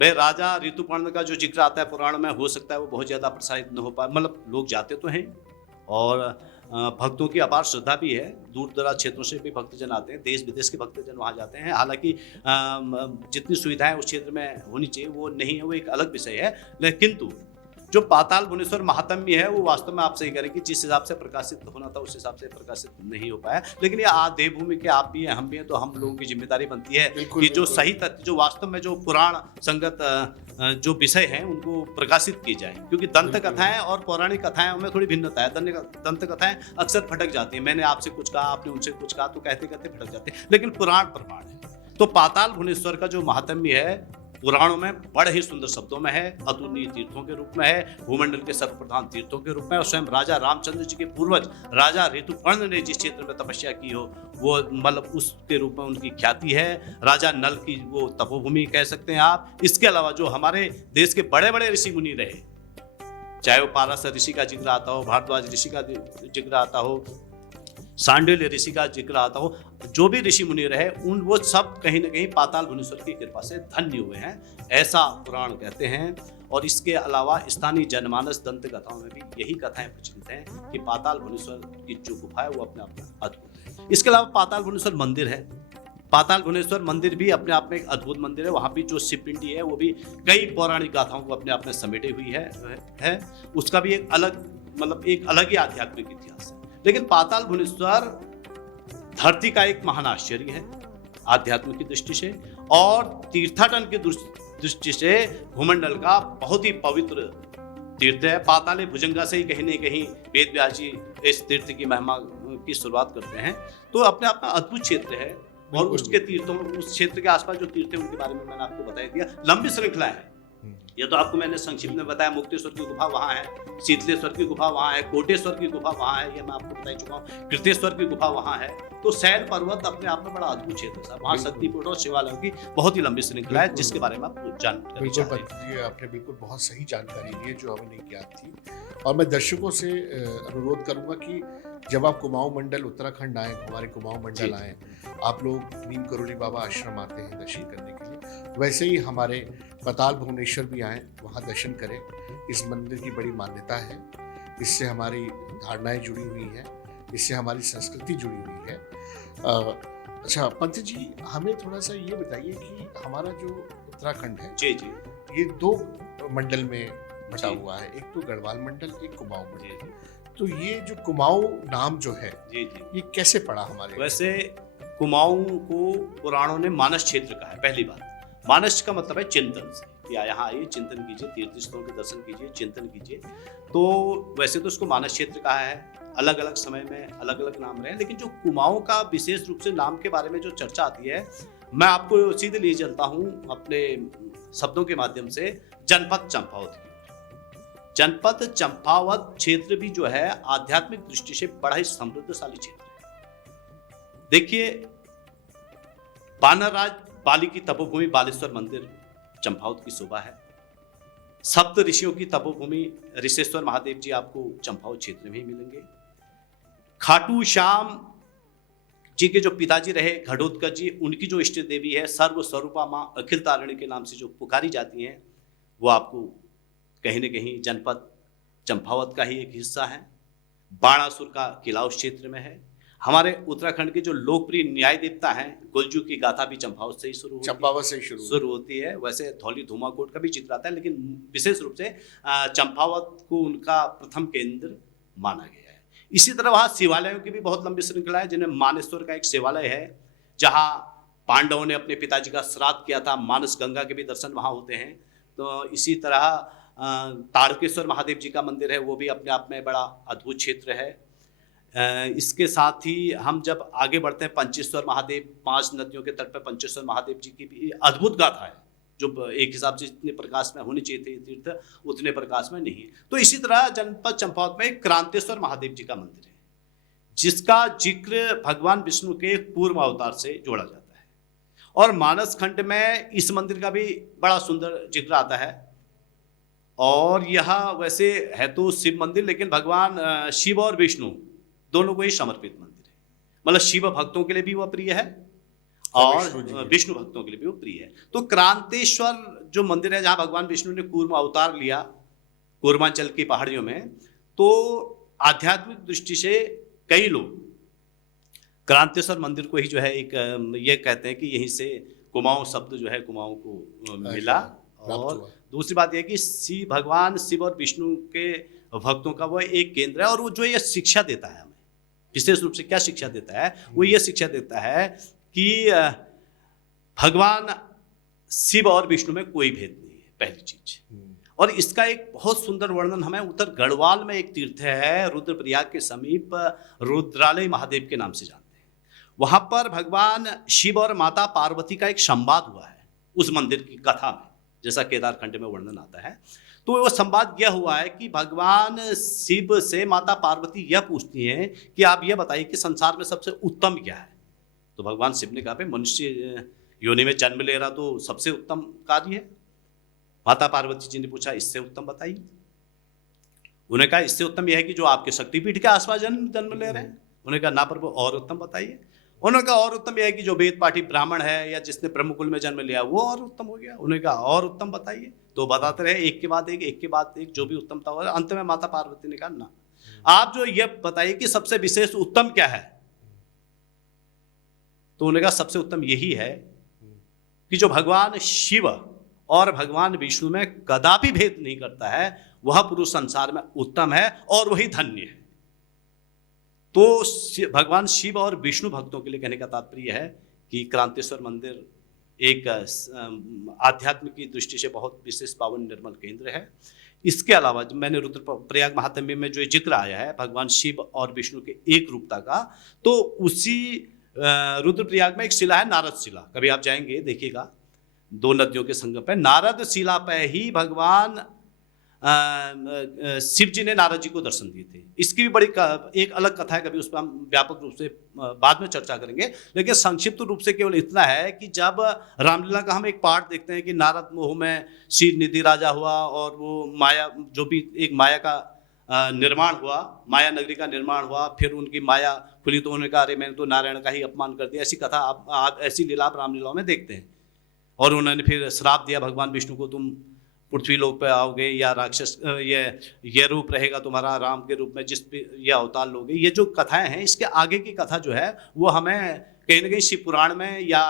भाई राजा ऋतुपर्ण का जो जिक्र आता है पुराण में, हो सकता है वो बहुत ज्यादा प्रसारित न हो पाए, मतलब लोग जाते तो हैं और भक्तों की अपार श्रद्धा भी है, दूर दराज क्षेत्रों से भी भक्तजन आते हैं, देश विदेश के भक्तजन वहाँ जाते हैं। हालांकि जितनी सुविधाएं उस क्षेत्र में होनी चाहिए वो नहीं है, वो एक अलग विषय है। लेकिन किंतु जो पाताल भुवनेश्वर महात्म्य है वो वास्तव में आप सही करें कि जिस हिसाब से प्रकाशित होना था उस हिसाब से प्रकाशित नहीं हो पाया। लेकिन ये देवभूमि के आप भी हैं, हम भी हैं, तो हम लोगों की जिम्मेदारी बनती है कि जो सही तथ्य, जो वास्तव में जो पुराण संगत जो विषय हैं उनको प्रकाशित की जाए, क्योंकि दंत कथाएं और पौराणिक कथाएं में थोड़ी भिन्नता है। दंत कथाएं अक्सर भटक जाती हैं, मैंने आपसे कुछ कहा, आपने उनसे कुछ कहा, तो कहते कहते भटक जाते हैं, लेकिन पुराण प्रमाण है। तो पाताल भुवनेश्वर का जो महात्म्य है पुराणों में बड़े ही सुंदर शब्दों में है, अतुलनीय तीर्थों के रूप में है, भूमंडल के सर्वप्रधान तीर्थों के रूप में, और स्वयं राजा रामचंद्र जी के पूर्वज राजा ऋतुपर्ण ने जिस क्षेत्र में तपस्या की हो वो मतलब उसके रूप में उनकी ख्याति है। राजा नल की वो तपोभूमि कह सकते हैं आप। इसके अलावा जो हमारे देश के बड़े बड़े ऋषि मुनि रहे, चाहे वो पारस ऋषि का जिक्र आता हो, भारद्वाज ऋषि का जिक्र आता हो, सांडिल्य ऋषि का जिक्र आता हो, जो भी ऋषि मुनि रहे उन वो सब कहीं ना कहीं पाताल भुवनेश्वर की कृपा से धन्य हुए हैं, ऐसा पुराण कहते हैं। और इसके अलावा स्थानीय जनमानस दंत कथाओं में भी यही कथाएं प्रचलित हैं कि पाताल भुवनेश्वर की जो गुफा है वो अपने आप में अद्भुत है। इसके अलावा पाताल भुवनेश्वर मंदिर है, पाताल भुवनेश्वर मंदिर भी अपने आप में एक अद्भुत मंदिर है। वहाँ भी जो शिवपिंडी है वो भी कई पौराणिक गाथाओं को अपने आप में समेटे हुई है। उसका भी एक अलग मतलब एक अलग ही आध्यात्मिक इतिहास है। लेकिन पाताल भुवनेश्वर धरती का एक महान आश्चर्य है आध्यात्मिक की दृष्टि से, और तीर्थाटन की दृष्टि से भूमंडल का बहुत ही पवित्र तीर्थ है। पाताले भुजंगा से ही कहीं न कहीं वेद व्यास जी इस तीर्थ की महिमा की शुरुआत करते हैं। तो अपने आप में अद्भुत क्षेत्र है, और उसके तीर्थों, उस क्षेत्र के आसपास जो तीर्थ है उनके बारे में मैंने आपको बता दिया। लंबी श्रृंखला है, ये तो आपको मैंने संक्षिप्त में बताया। मुक्तेश्वर की गुफा वहाँ है, शीतलेश्वर की गुफा वहाँ है, कोटेश्वर की गुफा वहाँ है, ये मैं आपको बता चुका हूँ, कृतेश्वर की गुफा वहाँ है। तो सैल पर्वत अपने आप में बड़ा अद्भुत क्षेत्र है, वहाँ शक्तिपीठ और शिवालयों की बहुत ही लंबी श्रृंखला है, जिसके बारे में आप जानकारी चाहते हैं। आपने बिल्कुल बहुत सही जानकारी दी है जो हमें नहीं ज्ञात थी। और मैं दर्शकों से अनुरोध करूंगा कि जब आप कुमाऊं मंडल उत्तराखंड आए, हमारे कुमाऊं मंडल आए, आप लोग नीम करोली बाबा आश्रम आते हैं दर्शन करने के लिए, वैसे ही हमारे पाताल भुवनेश्वर भी आए, वहाँ दर्शन करें। इस मंदिर की बड़ी मान्यता है, इससे हमारी धारणाएं जुड़ी हुई हैं, इससे हमारी संस्कृति जुड़ी हुई है। अच्छा पंत जी, हमें थोड़ा सा ये बताइए कि हमारा जो उत्तराखंड है जी जी, ये दो मंडल में बटा हुआ है, एक तो गढ़वाल मंडल, एक कुमाऊं मंडल। तो ये जो कुमाऊं नाम जो है जी जी, ये कैसे पड़ा हमारे? वैसे कुमाऊं को पुराणों ने मानस क्षेत्र कहा है। पहली बात, मानस का मतलब है चिंतन से, कि यहाँ आइए, चिंतन कीजिए, तीर्थ स्थलों के दर्शन कीजिए, चिंतन कीजिए। तो वैसे तो उसको मानस क्षेत्र कहा है, अलग अलग समय में अलग अलग नाम रहे हैं, लेकिन जो कुमाऊं का विशेष रूप से नाम के बारे में जो चर्चा आती है, मैं आपको सीधे लिए चलता हूँ अपने शब्दों के माध्यम से, जनपद चंपावत की। जनपद चंपावत क्षेत्र भी जो है आध्यात्मिक दृष्टि से बड़ा ही समृद्धशाली क्षेत्र है। देखिए, बानरराज बाली की तपोभूमि बालेश्वर मंदिर चंपावत की शोभा है। सप्त ऋषियों की तपोभूमि ऋषेश्वर महादेव जी आपको चंपावत क्षेत्र में ही मिलेंगे। खाटू श्याम जी के जो पिताजी रहे घटोत्कच जी, उनकी जो इष्ट देवी है सर्व स्वरूपा माँ अखिल तारिणी के नाम से जो पुकारी जाती हैं, वो आपको कहीं न कहीं जनपद चंपावत का ही एक हिस्सा है। बाणासुर का किला उस क्षेत्र में है। हमारे उत्तराखंड के जो लोकप्रिय न्याय देवता हैं गुलजू की गाथा भी चंपावत से ही शुरू होती है। वैसे धौली धूमाकोट का भी चित्र आता है, लेकिन विशेष रूप से चंपावत को उनका प्रथम केंद्र माना गया है। इसी तरह वहाँ शिवालयों की भी बहुत लंबी श्रृंखला है, जिनमें मानेश्वर का एक शिवालय है, जहाँ पांडवों ने अपने पिताजी का श्राद्ध किया था। मानस गंगा के भी दर्शन वहाँ होते हैं। तो इसी तरह तारकेश्वर महादेव जी का मंदिर है, वो भी अपने आप में बड़ा अद्भुत क्षेत्र है। इसके साथ ही हम जब आगे बढ़ते हैं, पंचेश्वर महादेव, 5 नदियों के तट पर पंचेश्वर महादेव जी की भी अद्भुत गाथा है, जो एक हिसाब से जितने प्रकाश में होने चाहिए थे तीर्थ उतने प्रकाश में नहीं है। तो इसी तरह जनपद चंपावत में क्रांतेश्वर महादेव जी का मंदिर है, जिसका जिक्र भगवान विष्णु के पूर्व अवतार से जोड़ा जाता है। और मानस खंड में इस मंदिर का भी बड़ा सुंदर जिक्र आता है। और यह वैसे है तो शिव मंदिर, लेकिन भगवान शिव और विष्णु दोनों को ही समर्पित मंदिर है। मतलब शिव भक्तों के लिए भी वह प्रिय है और विष्णु भक्तों के लिए भी वो प्रिय है। तो क्रांतेश्वर जो मंदिर है, जहां भगवान विष्णु ने कूर्म अवतार लिया पूर्वांचल की पहाड़ियों में, तो आध्यात्मिक दृष्टि से कई लोग क्रांतेश्वर मंदिर को ही जो है एक ये कहते हैं कि यहीं से कुमाऊं शब्द जो है कुमाऊं को मिला। और दूसरी बात यह कि भगवान शिव और विष्णु के भक्तों का वह एक केंद्र है। और वो जो ये शिक्षा देता है हमें, विशेष रूप से क्या शिक्षा देता है, वो ये शिक्षा देता है कि भगवान शिव और विष्णु में कोई भेद नहीं है, पहली चीज। और इसका एक बहुत सुंदर वर्णन हमें उत्तर गढ़वाल में एक तीर्थ है, रुद्रप्रयाग के समीप रुद्रालय महादेव के नाम से जानते हैं। वहां पर भगवान शिव और माता पार्वती का एक संवाद हुआ है उस मंदिर की कथा में, जैसा केदार खंड में वर्णन आता है। तो वो संवाद यह हुआ है कि भगवान शिव से माता पार्वती यह पूछती हैं कि आप यह बताइए कि संसार में सबसे उत्तम क्या है। तो भगवान शिव ने कहा, मनुष्य योनि में जन्म ले रहा तो सबसे उत्तम कार्य है। माता पार्वती जी ने पूछा, इससे उत्तम बताइए। उन्होंने कहा, इससे उत्तम यह है कि जो आपके शक्तिपीठ के आसपास जन्म ले रहे हैं। उन्होंने कहा, ना प्रभु, और उत्तम बताइए। उन्होंने कहा, और उत्तम यह है कि जो वेद पाठी ब्राह्मण है या जिसने ब्रह्मकुल में जन्म लिया वो और उत्तम हो गया। उन्होंने कहा, और उत्तम बताइए। तो बताते रहे एक के बाद एक जो भी उत्तम था। अंत में माता पार्वती ने कहा, ना, आप जो ये बताइए कि सबसे विशेष उत्तम क्या है। तो उन्होंने कहा, सबसे उत्तम यही है कि जो भगवान शिव और भगवान विष्णु में कदापि भेद नहीं करता है, वह पुरुष संसार में उत्तम है और वही धन्य है। तो भगवान शिव और विष्णु भक्तों के लिए कहने का तात्पर्य है कि क्रांतेश्वर मंदिर एक आध्यात्म की दृष्टि से बहुत विशेष पावन निर्मल केंद्र है। इसके अलावा मैंने रुद्रप्रयाग महात्म्य में जो जिक्र आया है भगवान शिव और विष्णु के एक रूपता का, तो उसी रुद्रप्रयाग में एक शिला है, नारद शिला। कभी आप जाएंगे देखिएगा, 2 नदियों के संगम पे नारद शिला पे ही भगवान शिव जी ने नारद जी को दर्शन दिए थे। इसकी भी बड़ी एक अलग कथा है, कभी उस पर हम व्यापक रूप से बाद में चर्चा करेंगे। लेकिन संक्षिप्त रूप से केवल इतना है कि जब रामलीला का हम एक पार्ट देखते हैं कि नारद मोह में क्षीर निधि राजा हुआ और वो माया, जो भी एक माया का निर्माण हुआ, माया नगरी का निर्माण हुआ, फिर उनकी माया खुली तो उन्होंने कहा, अरे मैंने तो नारायण का ही अपमान कर दिया। ऐसी कथा आप ऐसी लीला आप रामलीलाओं में देखते हैं। और उन्होंने फिर श्राप दिया भगवान विष्णु को, तुम पृथ्वी लोक पे आओगे या राक्षस ये रूप रहेगा तुम्हारा, राम के रूप में जिस ये अवतार लोगे। ये जो कथाएं हैं, इसके आगे की कथा जो है वो हमें कहीं ना कहीं शिव पुराण में या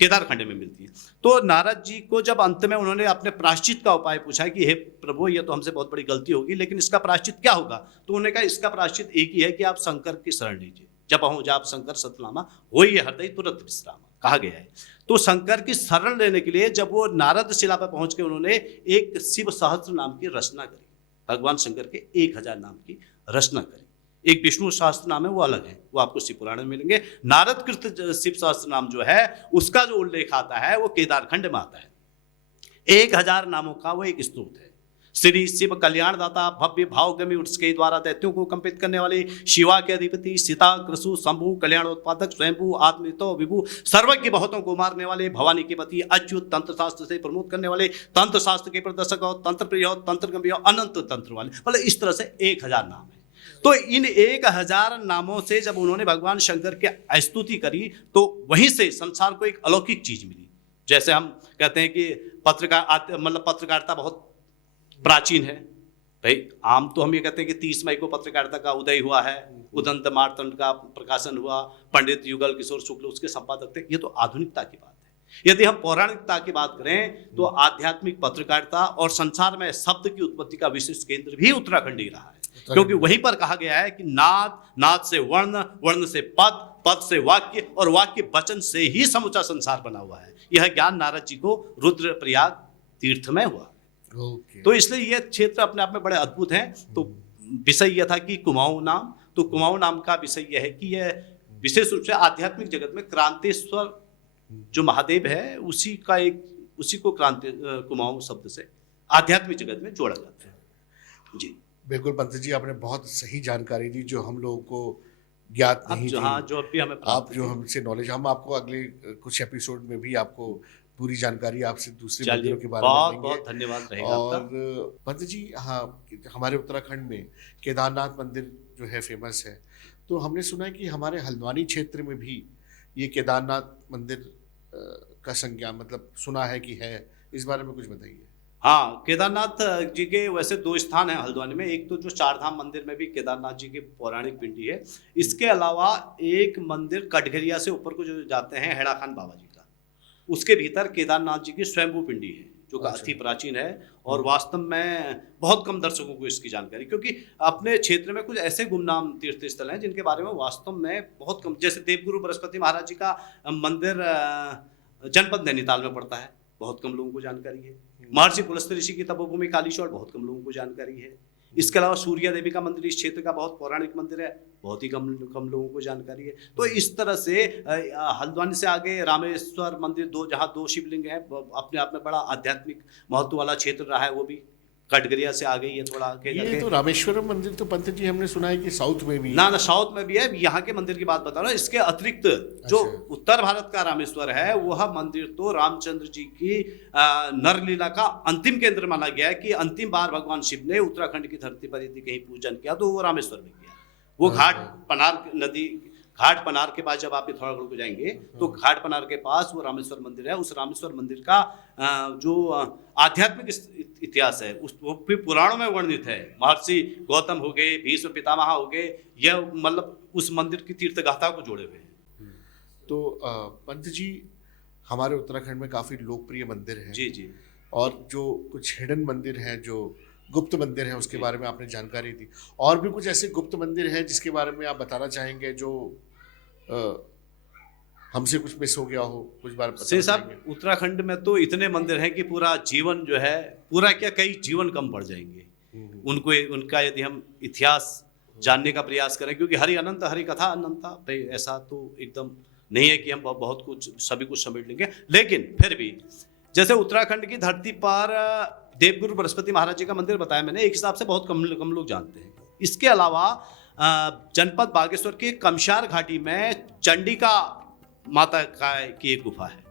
केदार खंड में मिलती है। तो नारद जी को जब अंत में उन्होंने अपने प्रायश्चित का उपाय पूछा कि हे प्रभु, ये तो हमसे बहुत बड़ी गलती होगी, लेकिन इसका प्रायश्चित क्या होगा। तो उन्होंने कहा, इसका प्रायश्चित एक ही है कि आप शंकर की शरण लीजिए। जब हो जाप शंकर सतनामा हो ये हृदय तुरंत विश्राम कहा गया है। तो शंकर की शरण लेने के लिए जब वो नारद शिला पर पहुंच के उन्होंने एक शिव सहस्त्र नाम की रचना करी, भगवान शंकर के 1000 नाम की रचना करी। एक विष्णु सहस्त्र नाम है, वो अलग है, वो आपको शिव पुराण में मिलेंगे। नारद कृत शिव सहस्त्र नाम जो है उसका जो उल्लेख आता है वो केदार खंड में आता है। 1000 नामों का वो एक स्तोत्र है। श्री शिव कल्याण दाता, भव्य भावगमी उसके द्वारा दैत्यों को कंपित करने वाले, शिवा के अधिपति, सीता क्रसु शंभु, कल्याण उत्पादक, स्वयंभू, आत्मितो विभु, सर्वज्ञ बहुतों को मारने वाले, भवानी के पति, अच्युत, तंत्र शास्त्र से प्रमोद करने वाले, तंत्र शास्त्र के प्रदर्शक और तंत्र प्रिय और तंत्र गंभीर, अनंत तंत्र वाले। मतलब इस तरह से 1000 नाम है। तो इन 1000 नामों से जब उन्होंने भगवान शंकर की स्तुति करी तो वहीं से संसार को एक अलौकिक चीज मिली। जैसे हम कहते हैं कि पत्रकारिता बहुत प्राचीन है भाई। आम तो हम ये कहते हैं कि 30 मई को पत्रकारिता का उदय हुआ है, उदंत मार्तंड का प्रकाशन हुआ, पंडित युगल किशोर शुक्ल उसके संपादक थे। ये तो आधुनिकता की बात है। यदि हम पौराणिकता की बात करें तो आध्यात्मिक पत्रकारिता और संसार में शब्द की उत्पत्ति का विशिष्ट केंद्र भी उत्तराखंड ही रहा है, क्योंकि वहीं पर कहा गया है कि नाद, नाद से वर्ण, वर्ण से पद, पद से वाक्य और वाक्य वचन से ही समूचा संसार बना हुआ है। यह ज्ञान नारद जी को रुद्रप्रयाग तीर्थ में हुआ। तो इसलिए ये क्षेत्र अपने आप में बड़े अद्भुत हैं। तो विषय यह था कि कुमाऊं नाम, तो कुमाऊं नाम का विषय यह है कि यह विशेष रूप से आध्यात्मिक जगत में क्रांतेश्वर जो महादेव है उसी को कुमाऊं शब्द से आध्यात्मिक जगत में जोड़ा जाता है। जी बिल्कुल पंत जी, आपने बहुत सही जानकारी दी जो हम लोगों को ज्ञात नहीं थी। हाँ, जो अभी हमें आप जो हमसे नॉलेज, हम आपको अगले कुछ एपिसोड में भी आपको पूरी जानकारी आपसे दूसरे मंदिरों के बारे में बहुत देंगे। बहुत धन्यवाद रहेगा और आपका। पंत जी, हाँ, हमारे उत्तराखंड में केदारनाथ मंदिर जो है फेमस है, तो हमने सुना है कि हमारे हल्द्वानी क्षेत्र में भी ये केदारनाथ मंदिर का संज्ञान, मतलब सुना है कि है, इस बारे में कुछ बताइए। हाँ, केदारनाथ जी के वैसे 2 स्थान हैं हल्द्वानी में। एक तो जो चारधाम मंदिर में भी केदारनाथ जी की पौराणिक पिंडी है, इसके अलावा एक मंदिर कटघरिया से ऊपर को जो जाते हैं हेड़ा खान बाबा जी का, उसके भीतर केदारनाथ जी की स्वयंभू पिंडी है जो अति प्राचीन है। और वास्तव में बहुत कम दर्शकों को इसकी जानकारी, क्योंकि अपने क्षेत्र में कुछ ऐसे गुमनाम तीर्थ स्थल हैं जिनके बारे में वास्तव में बहुत कम, जैसे देवगुरु बृहस्पति महाराज जी का मंदिर जनपद नैनीताल में पड़ता है, बहुत कम लोगों को जानकारी है। महर्षि पुलस्त्य ऋषि की तपोभूमि कालीश्वर, बहुत कम लोगों को जानकारी है। इसके अलावा सूर्या देवी का मंदिर इस क्षेत्र का बहुत पौराणिक मंदिर है, बहुत ही कम लोगों को जानकारी है। तो इस तरह से हल्द्वानी से आगे रामेश्वर मंदिर, जहाँ 2 शिवलिंग हैं, अपने आप में बड़ा आध्यात्मिक महत्व वाला क्षेत्र रहा है। वो भी कटघरिया से आ गई है थोड़ा आगे ये जाके। तो रामेश्वरम मंदिर तो पंत जी हमने सुना है कि साउथ में भी ना साउथ में भी है। यहाँ के मंदिर की बात बता रहा हूँ। इसके अतिरिक्त जो उत्तर भारत का रामेश्वर है, वह मंदिर तो रामचंद्र जी की नरलीला का अंतिम केंद्र माना गया है कि अंतिम बार भगवान शिव ने उत्तराखंड की धरती पर यदि कहीं पूजन किया तो वो रामेश्वर में किया। वो घाट पनार के पास जब आप पिथौरागढ़ को जाएंगे तो घाट पनार के पास वो रामेश्वर मंदिर है। उस रामेश्वर मंदिर का जो आध्यात्मिक इतिहास है वो भी पुराणों में वर्णित है। महर्षि गौतम हो गए, भीष्म पितामह हो गए, यह मतलब उस मंदिर की तीर्थ गाथा को जोड़े हुए हैं। तो पंत जी, हमारे उत्तराखंड में काफी लोकप्रिय मंदिर हैं। जी जी। और जो कुछ हिडन मंदिर हैं, जो गुप्त मंदिर है, उसके बारे में आपने जानकारी दी। और भी कुछ ऐसे गुप्त मंदिर हैं जिसके बारे में आप बताना चाहेंगे जो हमसे कुछ मिस हो गया हो, कुछ बार से साहब, उत्तराखंड में तो इतने मंदिर हैं कि पूरा जीवन जो है, पूरा क्या कई जीवन कम पड़ जाएंगे उनका यदि हम इतिहास जानने का प्रयास करें, क्योंकि हरि अनंत हरि कथा अनंता, ऐसा तो एकदम नहीं है कि हम बहुत कुछ सभी कुछ समेट लेंगे। लेकिन फिर भी जैसे उत्तराखंड की धरती पर देवगुरु बृहस्पति महाराज जी का मंदिर बताया मैंने, एक हिसाब से बहुत कम लोग जानते हैं। इसके अलावा जनपद बागेश्वर के कमशार घाटी में चंडिका माता की एक गुफा है,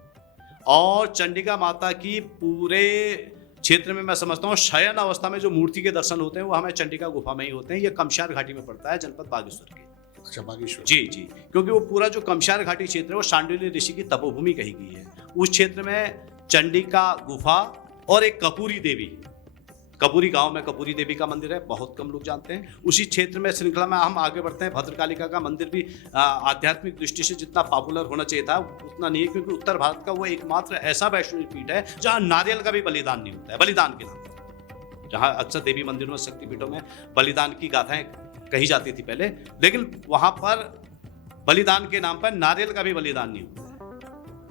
और चंडिका माता की पूरे क्षेत्र में मैं समझता हूँ शयन अवस्था में जो मूर्ति के दर्शन होते हैं वो हमें चंडिका गुफा में ही होते हैं। ये कमशार घाटी में पड़ता है, जनपद बागेश्वर के। अच्छा, बागेश्वर। जी जी, क्योंकि वो पूरा जो कमशार घाटी क्षेत्र है वो शांडिल्य ऋषि की तपोभूमि कही गई है। उस क्षेत्र में चंडिका गुफा और एक कपूरी देवी, कपूरी गांव में कपूरी देवी का मंदिर है, बहुत कम लोग जानते हैं। उसी क्षेत्र में श्रृंखला में हम आगे बढ़ते हैं, भद्रकालिका का मंदिर भी आध्यात्मिक दृष्टि से जितना पॉपुलर होना चाहिए था उतना नहीं है, क्योंकि उत्तर भारत का वो एकमात्र ऐसा वैष्णो पीठ है जहाँ नारियल का भी बलिदान नहीं होता है, बलिदान के नाम। जहाँ अक्सर देवी मंदिरों में, शक्तिपीठों में बलिदान की गाथाएं कही जाती थी पहले, लेकिन वहां पर बलिदान के नाम पर नारियल का भी बलिदान नहीं होता है।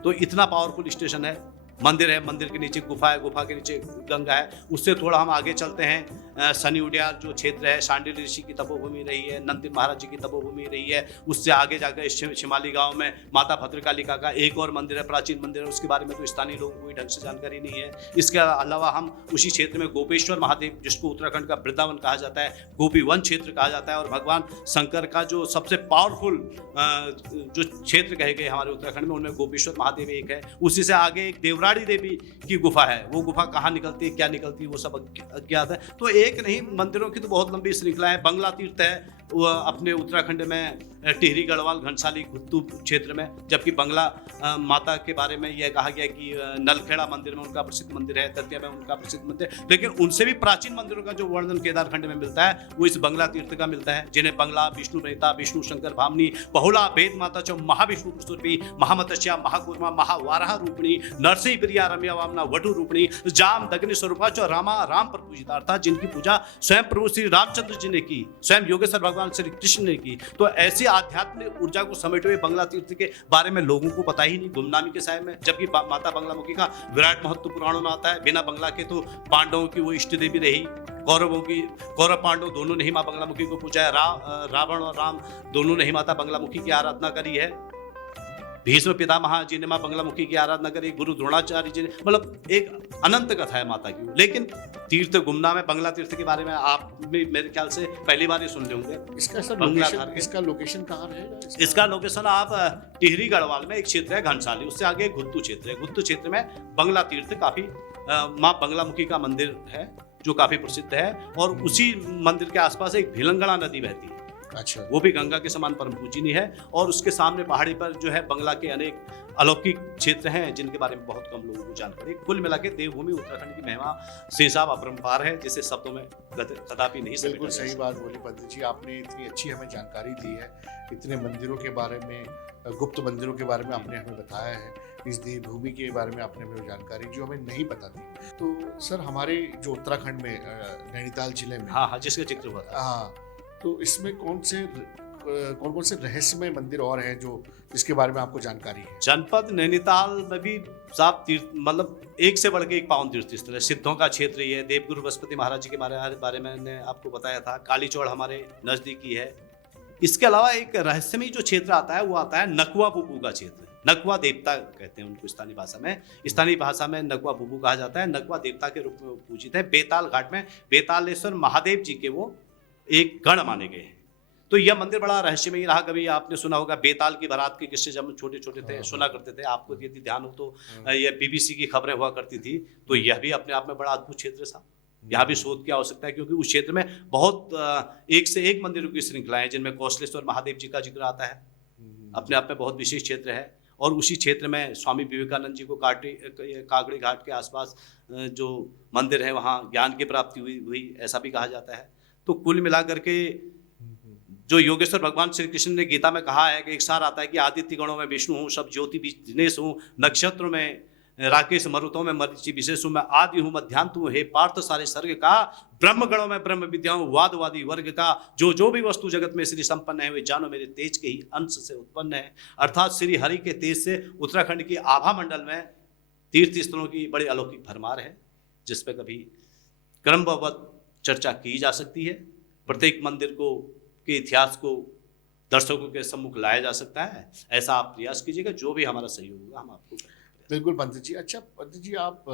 तो इतना पावरफुल स्टेशन है, मंदिर है, मंदिर के नीचे गुफा है, गुफा के नीचे गंगा है। उससे थोड़ा हम आगे चलते हैं, सनी उडियार जो क्षेत्र है, शांडिल्य ऋषि की तपोभूमि रही है, नंदिन महाराज जी की तपोभूमि रही है। उससे आगे जाकर शिमाली गांव में माता भद्रकालिका का एक और मंदिर है, प्राचीन मंदिर है, उसके बारे में तो स्थानीय लोगों को भी ढंग से जानकारी नहीं है। इसके अलावा हम उसी क्षेत्र में गोपेश्वर महादेव, जिसको उत्तराखंड का वृंदावन कहा जाता है, गोपी वन क्षेत्र कहा जाता है, और भगवान शंकर का जो सबसे पावरफुल जो क्षेत्र कहे गए हमारे उत्तराखंड में, उनमें गोपेश्वर महादेव एक है। उसी से आगे एक देवराड़ी देवी की गुफा है, वो गुफा कहाँ निकलती है, क्या निकलती है, वो सब अज्ञात है। तो एक नहीं, मंदिरों की तो बहुत लंबी श्रृंखला है। बंगला तीर्थ है वो अपने उत्तराखंड में टिहरी गढ़वाल घनसाली गुत्तू क्षेत्र में, जबकि बंगला माता के बारे में यह कहा गया कि नलखेड़ा मंदिर में उनका प्रसिद्ध मंदिर है, दतिया में उनका प्रसिद्ध मंदिर, लेकिन उनसे भी प्राचीन मंदिरों का जो वर्णन केदारखंड में मिलता है वो इस बंगला तीर्थ का मिलता है, जिन्हें बंगला, विष्णु मेहता, विष्णु शंकर भामनी, बहुला, वेद माता चौ, महाविष्णु प्रसूरपी, महामत्स्या, महाकूर्मा, महावाराह रूपिणी, नरसिंह प्रिया, रम्या वामना, वटु रूपिणी, जाम दग्नि स्वरूपा चौ, रामा राम पर पूजिता, अर्थात जिनकी पूजा स्वयं प्रभु श्री रामचंद्र जी ने की, स्वयं योगेश्वर भगवान श्री कृष्ण ने की। तो ऐसी आध्यात्मिक ऊर्जा को समेटे हुए बंगला तीर्थ के बारे में लोगों को पता ही नहीं, गुमनामी के साय में। जबकि माता बंगलामुखी का विराट महत्व पुराणों में आता है। बिना बंगला के तो पांडवों की वो इष्ट देवी रही, कौरव पांडव दोनों ने ही माँ बंगलामुखी को पूजा है। रावण और राम दोनों ने ही माता बंगलामुखी की आराधना करी है। भीष्म पितामह जी ने माँ बंगलामुखी की आराधना करी, गुरु द्रोणाचार्य जी ने, मतलब एक अनंत कथा है माता की। लेकिन तीर्थ गुमना में बंगला तीर्थ के बारे में आप भी मेरे ख्याल से पहली बार ही सुन रहे होंगे। इसका लोकेशन कहाँ रहेगा? इसका लोकेशन आप टिहरी गढ़वाल में एक क्षेत्र है घनसाली, उससे आगे गुत्तू क्षेत्र है। गुत्तू क्षेत्र में बंगला तीर्थ काफी माँ बंगलामुखी का मंदिर है जो काफी प्रसिद्ध है, और उसी मंदिर के आसपास एक भिलंगड़ा नदी बहती है। अच्छा। वो भी गंगा के समान परम पूजनीय है, और उसके सामने पहाड़ी पर जो है बंगला के अनेक अलौकिक क्षेत्र हैं जिनके बारे में बहुत कम लोगों को जानकारी। कुल मिला के देवभूमि उत्तराखंड की महिमा सेसाब अपरंपार है, जिसे शब्दों में कदापि नहीं। बिल्कुल सही बात बोली पंडित जी, आपने इतनी अच्छी हमें जानकारी दी है, इतने मंदिरों के बारे में, गुप्त मंदिरों के बारे में आपने हमें बताया है, इस देवभूमि के बारे में आपने हमें जानकारी जो हमें नहीं पता थी। तो सर, हमारे जो उत्तराखंड में नैनीताल जिले में, हाँ, जिसका जिक्र हुआ था, हाँ, तो इसमें कौन कौन से रहस्यमय मंदिर और हैं जो जिसके बारे में आपको जानकारी है? जनपद नैनीताल में भी साफ तीर्थ, मतलब एक से बढ़ के एक पावन तीर्थ स्थल है। सिद्धों का क्षेत्र ही है। देवगुरु बृहस्पति महाराज जी के बारे में मैंने आपको बताया था। कालीचौड़ हमारे नजदीकी है। इसके अलावा एक रहस्यमय जो क्षेत्र आता है वो आता है नकुआ बुबू का क्षेत्र। नकुआ देवता कहते हैं उनको स्थानीय भाषा में। स्थानीय भाषा में नकुआ बुबू कहा जाता है। नकुआ देवता के रूप में पूजित है। बेताल घाट में बेतालेश्वर महादेव जी के वो एक गण माने गए हैं। तो यह मंदिर बड़ा रहस्यमय रहा। कभी आपने सुना होगा बेताल की बारात के किस्से, जब हम छोटे छोटे थे सुना करते थे। आपको यदि ध्यान हो तो ये बीबीसी की खबरें हुआ करती थी। तो यह भी अपने आप में बड़ा अद्भुत क्षेत्र था। यहाँ भी शोध की आवश्यकता है, क्योंकि उस क्षेत्र में बहुत एक से एक मंदिरों की श्रृंखला है, जिनमें कौशलेश्वर महादेव जी का जिक्र आता है। अपने आप में बहुत विशेष क्षेत्र है। और उसी क्षेत्र में स्वामी विवेकानंद जी को कागड़ी घाट के आसपास जो मंदिर है वहाँ ज्ञान की प्राप्ति हुई, ऐसा भी कहा जाता है। तो कुल मिलाकर के जो योगेश्वर भगवान श्री कृष्ण ने गीता में कहा है कि एक सार आता है कि आदित्य गणों में विष्णु हूँ, सब ज्योति दिनेश हूँ, नक्षत्रों में राकेश, मरुतों में मरीचि विशेष हूँ, मैं आदि हूँ मध्यांत हूँ, हे पार्थ सारे सर्ग का, ब्रह्म गणों में ब्रह्म विद्या हूँ, वादवादी वर्ग का, जो भी वस्तु जगत में श्री संपन्न है वे जानो मेरे तेज के ही अंश से उत्पन्न है। अर्थात श्री हरि के तेज से उत्तराखंड की आभा मंडल में तीर्थ स्थलों की बड़ी अलौकिक भरमार है, जिस पर कभी क्रमबद्ध चर्चा की जा सकती है। प्रत्येक मंदिर को के इतिहास को दर्शकों के सम्मुख लाया जा सकता है। ऐसा आप प्रयास कीजिएगा, जो भी हमारा सहयोग होगा हम आपको। बिल्कुल पंडित जी। अच्छा पंडित जी, आप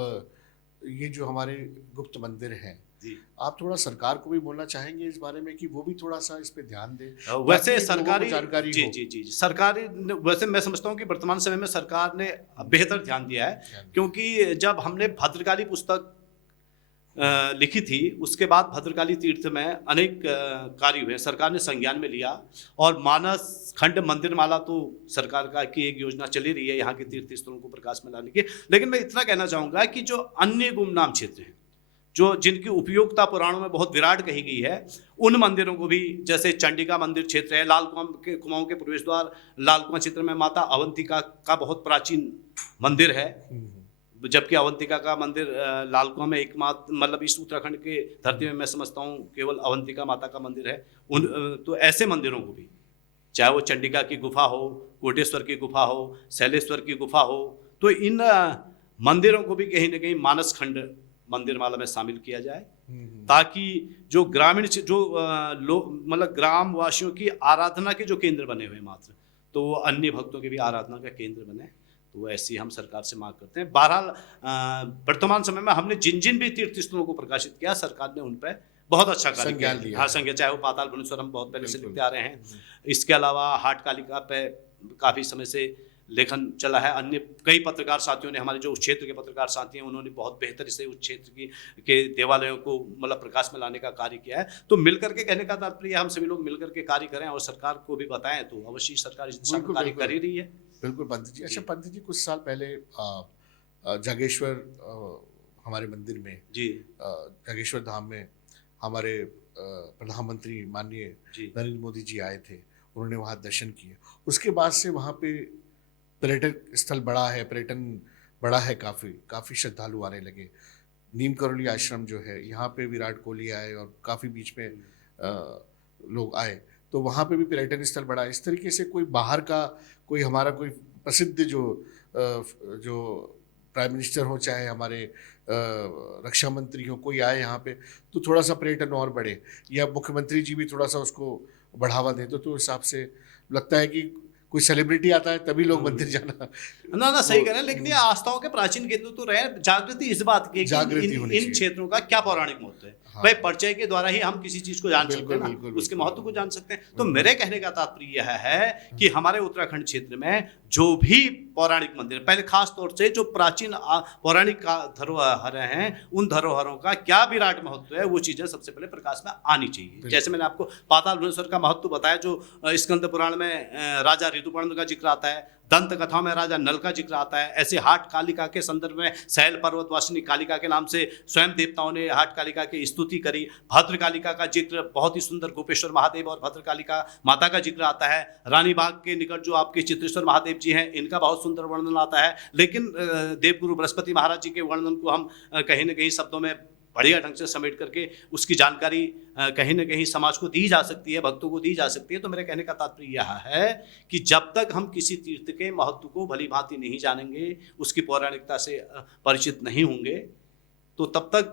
ये जो हमारे गुप्त मंदिर हैं जी, आप थोड़ा सरकार को भी बोलना चाहेंगे इस बारे में कि वो भी थोड़ा सा इस पे ध्यान दे? वैसे सरकारी जानकारी जी जी जी सरकारी, वैसे मैं समझता हूँ कि वर्तमान समय में सरकार ने बेहतर ध्यान दिया है, क्योंकि जब हमने भद्रकाली पुस्तक लिखी थी, उसके बाद भद्रकाली तीर्थ में अनेक कार्य हुए, सरकार ने संज्ञान में लिया। और मानस खंड मंदिर माला तो सरकार का की एक योजना चली रही है यहाँ के तीर्थ स्थलों को प्रकाश में लाने की। लेकिन मैं इतना कहना चाहूँगा कि जो अन्य गुमनाम क्षेत्र हैं, जो जिनकी उपयोगिता पुराणों में बहुत विराट कही गई है, उन मंदिरों को भी, जैसे चंडिका मंदिर क्षेत्र है, लाल कुआं के प्रवेश द्वार लाल कुआं क्षेत्र में माता अवंतिका का बहुत प्राचीन मंदिर है, जबकि अवंतिका का मंदिर लाल कुआं में एकमात्र, मतलब इस उत्तराखंड के धरती में मैं समझता हूँ केवल अवंतिका माता का मंदिर है। तो ऐसे मंदिरों को भी, चाहे वो चंडिका की गुफा हो, कोटेश्वर की गुफा हो, शैलेश्वर की गुफा हो, तो इन मंदिरों को भी कहीं ना कहीं मानस खंड मंदिर माला में शामिल किया जाए, ताकि जो ग्रामीण जो मतलब ग्राम वासियों की आराधना के जो केंद्र बने हुए मात्र, तो वो अन्य भक्तों के भी आराधना का केंद्र बने। तो ऐसी हम सरकार से मांग करते हैं। बहरहाल वर्तमान समय में हमने जिन जिन भी तीर्थ स्थलों को प्रकाशित किया, सरकार ने उन पर बहुत अच्छा कार्य किया। हाँ, संज्ञा, चाहे वो पाताल भुवनेश्वर हम बहुत पहले से लिखते आ रहे हैं। इसके अलावा हाट कालिका पे काफ़ी समय से लेखन चला है। अन्य कई पत्रकार साथियों ने, हमारे जो उस क्षेत्र के पत्रकार साथी हैं, उन्होंने बहुत बेहतर से उस क्षेत्र के देवालयों को मतलब प्रकाश में लाने का कार्य किया है। तो मिलकर के, कहने का तात्पर्य हम सभी लोग मिलकर के कार्य करें और सरकार को भी बताएं, तो अवश्य सरकार इस दिशा में कार्य कर ही रही है। बिल्कुल पंडित जी। अच्छा पंडित जी, कुछ साल पहले जागेश्वर हमारे मंदिर में जी, जागेश्वर धाम में हमारे प्रधानमंत्री माननीय नरेंद्र मोदी जी आए थे, उन्होंने वहाँ दर्शन किए। उसके बाद से वहाँ पे पर्यटक स्थल बड़ा है, पर्यटन बड़ा है, काफ़ी श्रद्धालु आने लगे। नीम करोली आश्रम जो है, यहाँ पे विराट कोहली आए और काफ़ी बीच में लोग आए, तो वहाँ पे भी पर्यटन स्थल बड़ा है। इस तरीके से कोई बाहर का, कोई हमारा कोई प्रसिद्ध जो प्राइम मिनिस्टर हो चाहे हमारे रक्षा मंत्री हो, कोई आए यहाँ पे तो थोड़ा सा पर्यटन और बढ़े, या मुख्यमंत्री जी भी थोड़ा सा उसको बढ़ावा दें, तो हिसाब से लगता है कि कोई सेलिब्रिटी आता है तभी लोग मंदिर जाना। ना सही कह रहे हैं, लेकिन ये आस्थाओं के प्राचीन केंद्र तो रहे। जागृति इस बात की है कि इन क्षेत्रों का क्या पौराणिक महत्व है। हाँ। भाई परिचय के द्वारा ही हम किसी चीज को जान सकते हैं ना, उसके महत्व को जान सकते हैं। तो मेरे कहने का तात्पर्य यह है कि हमारे उत्तराखंड क्षेत्र में जो भी पौराणिक मंदिर, पहले खास तौर से जो प्राचीन पौराणिक धरोहर हैं, उन धरोहरों का क्या विराट महत्व है, वो चीजें सबसे पहले प्रकाश में आनी चाहिए। जैसे मैंने आपको पाताल भुवनेश्वर का महत्व बताया, जो स्कंद पुराण में राजा ऋतुपर्ण का जिक्र आता है, दंत कथा में राजा नल का जिक्र आता है। ऐसे हाट कालिका के संदर्भ में शैल पर्वतवासिनी कालिका के नाम से स्वयं देवताओं ने हाट कालिका की स्तुति करी। भद्र कालिका का जिक्र बहुत ही सुंदर, गोपेश्वर महादेव और भद्र कालिका माता का जिक्र आता है। रानी बाग के निकट जो आपके चित्रेश्वर महादेव जी हैं, इनका बहुत सुंदर वर्णन आता है। लेकिन देवगुरु बृहस्पति महाराज जी के वर्णन को हम कहीं ना कहीं शब्दों में बढ़िया ढंग से समेट करके उसकी जानकारी कहीं ना कहीं समाज को दी जा सकती है, भक्तों को दी जा सकती है। तो मेरे कहने का तात्पर्य यह है कि जब तक हम किसी तीर्थ के महत्व को भली भांति नहीं जानेंगे, उसकी पौराणिकता से परिचित नहीं होंगे, तो तब तक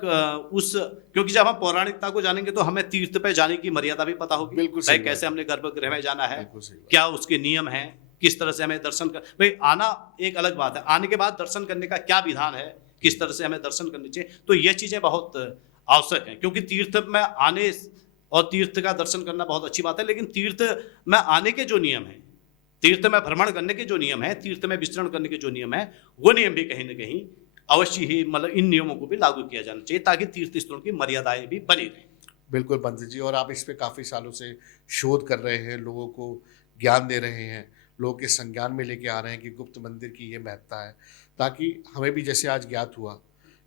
क्योंकि जब हम पौराणिकता को जानेंगे तो हमें तीर्थ पे जाने की मर्यादा भी पता होगी। बिल्कुल भाई कैसे हमने गर्भगृह में जाना है, क्या उसके नियम हैं, किस तरह से हमें दर्शन कर, भाई आना एक अलग बात है, आने के बाद दर्शन करने का क्या विधान है, किस तरह से हमें दर्शन करने चाहिए। तो ये चीजें बहुत आवश्यक हैं, क्योंकि तीर्थ में आने और तीर्थ का दर्शन करना बहुत अच्छी बात है, लेकिन तीर्थ में आने के जो नियम हैं, तीर्थ में भ्रमण करने के जो नियम है, तीर्थ में विचरण करने के जो नियम है, वो नियम भी कहीं ना कहीं अवश्य ही, मतलब इन नियमों को भी लागू किया जाना चाहिए, ताकि तीर्थ स्थलों की मर्यादाएं भी बनी रहें। बिल्कुल पंडित जी, और आप इस पे काफ़ी सालों से शोध कर रहे हैं, लोगों को ज्ञान दे रहे हैं, लोगों के संज्ञान में लेके आ रहे हैं कि गुप्त मंदिर की ये महत्ता है, ताकि हमें भी जैसे आज ज्ञात हुआ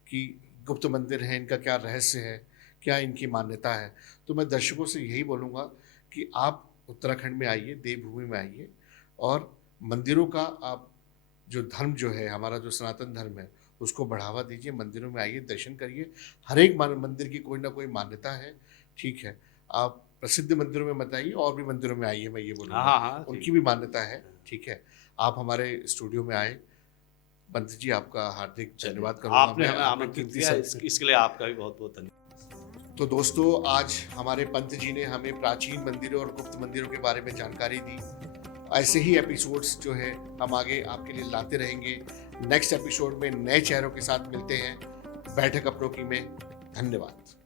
कि गुप्त मंदिर हैं, इनका क्या रहस्य है, क्या इनकी मान्यता है। तो मैं दर्शकों से यही बोलूँगा कि आप उत्तराखंड में आइए, देवभूमि में आइए, और मंदिरों का आप जो धर्म जो है, हमारा जो सनातन धर्म है, उसको बढ़ावा दीजिए। मंदिरों में आइए, दर्शन करिए। हर एक मंदिर की कोई ना कोई मान्यता है, ठीक है। आप प्रसिद्ध मंदिरों में मत आइए, और भी मंदिरों में आइए, मैं ये बोलूँगा। हाँ, उनकी भी मान्यता है, ठीक है। आप हमारे स्टूडियो में आए, पंत जी आपका हार्दिक धन्यवाद करूँगा। आपने हमें आमंत्रित किया, इसके लिए आपका भी बहुत बहुत धन्यवाद। तो दोस्तों, आज हमारे पंत जी ने हमें प्राचीन मंदिरों और गुप्त मंदिरों के बारे में जानकारी दी। ऐसे ही एपिसोड्स जो है हम आगे आपके लिए लाते रहेंगे। नेक्स्ट एपिसोड में नए चेहरों के साथ मिलते हैं बैठक अपनों की में। धन्यवाद।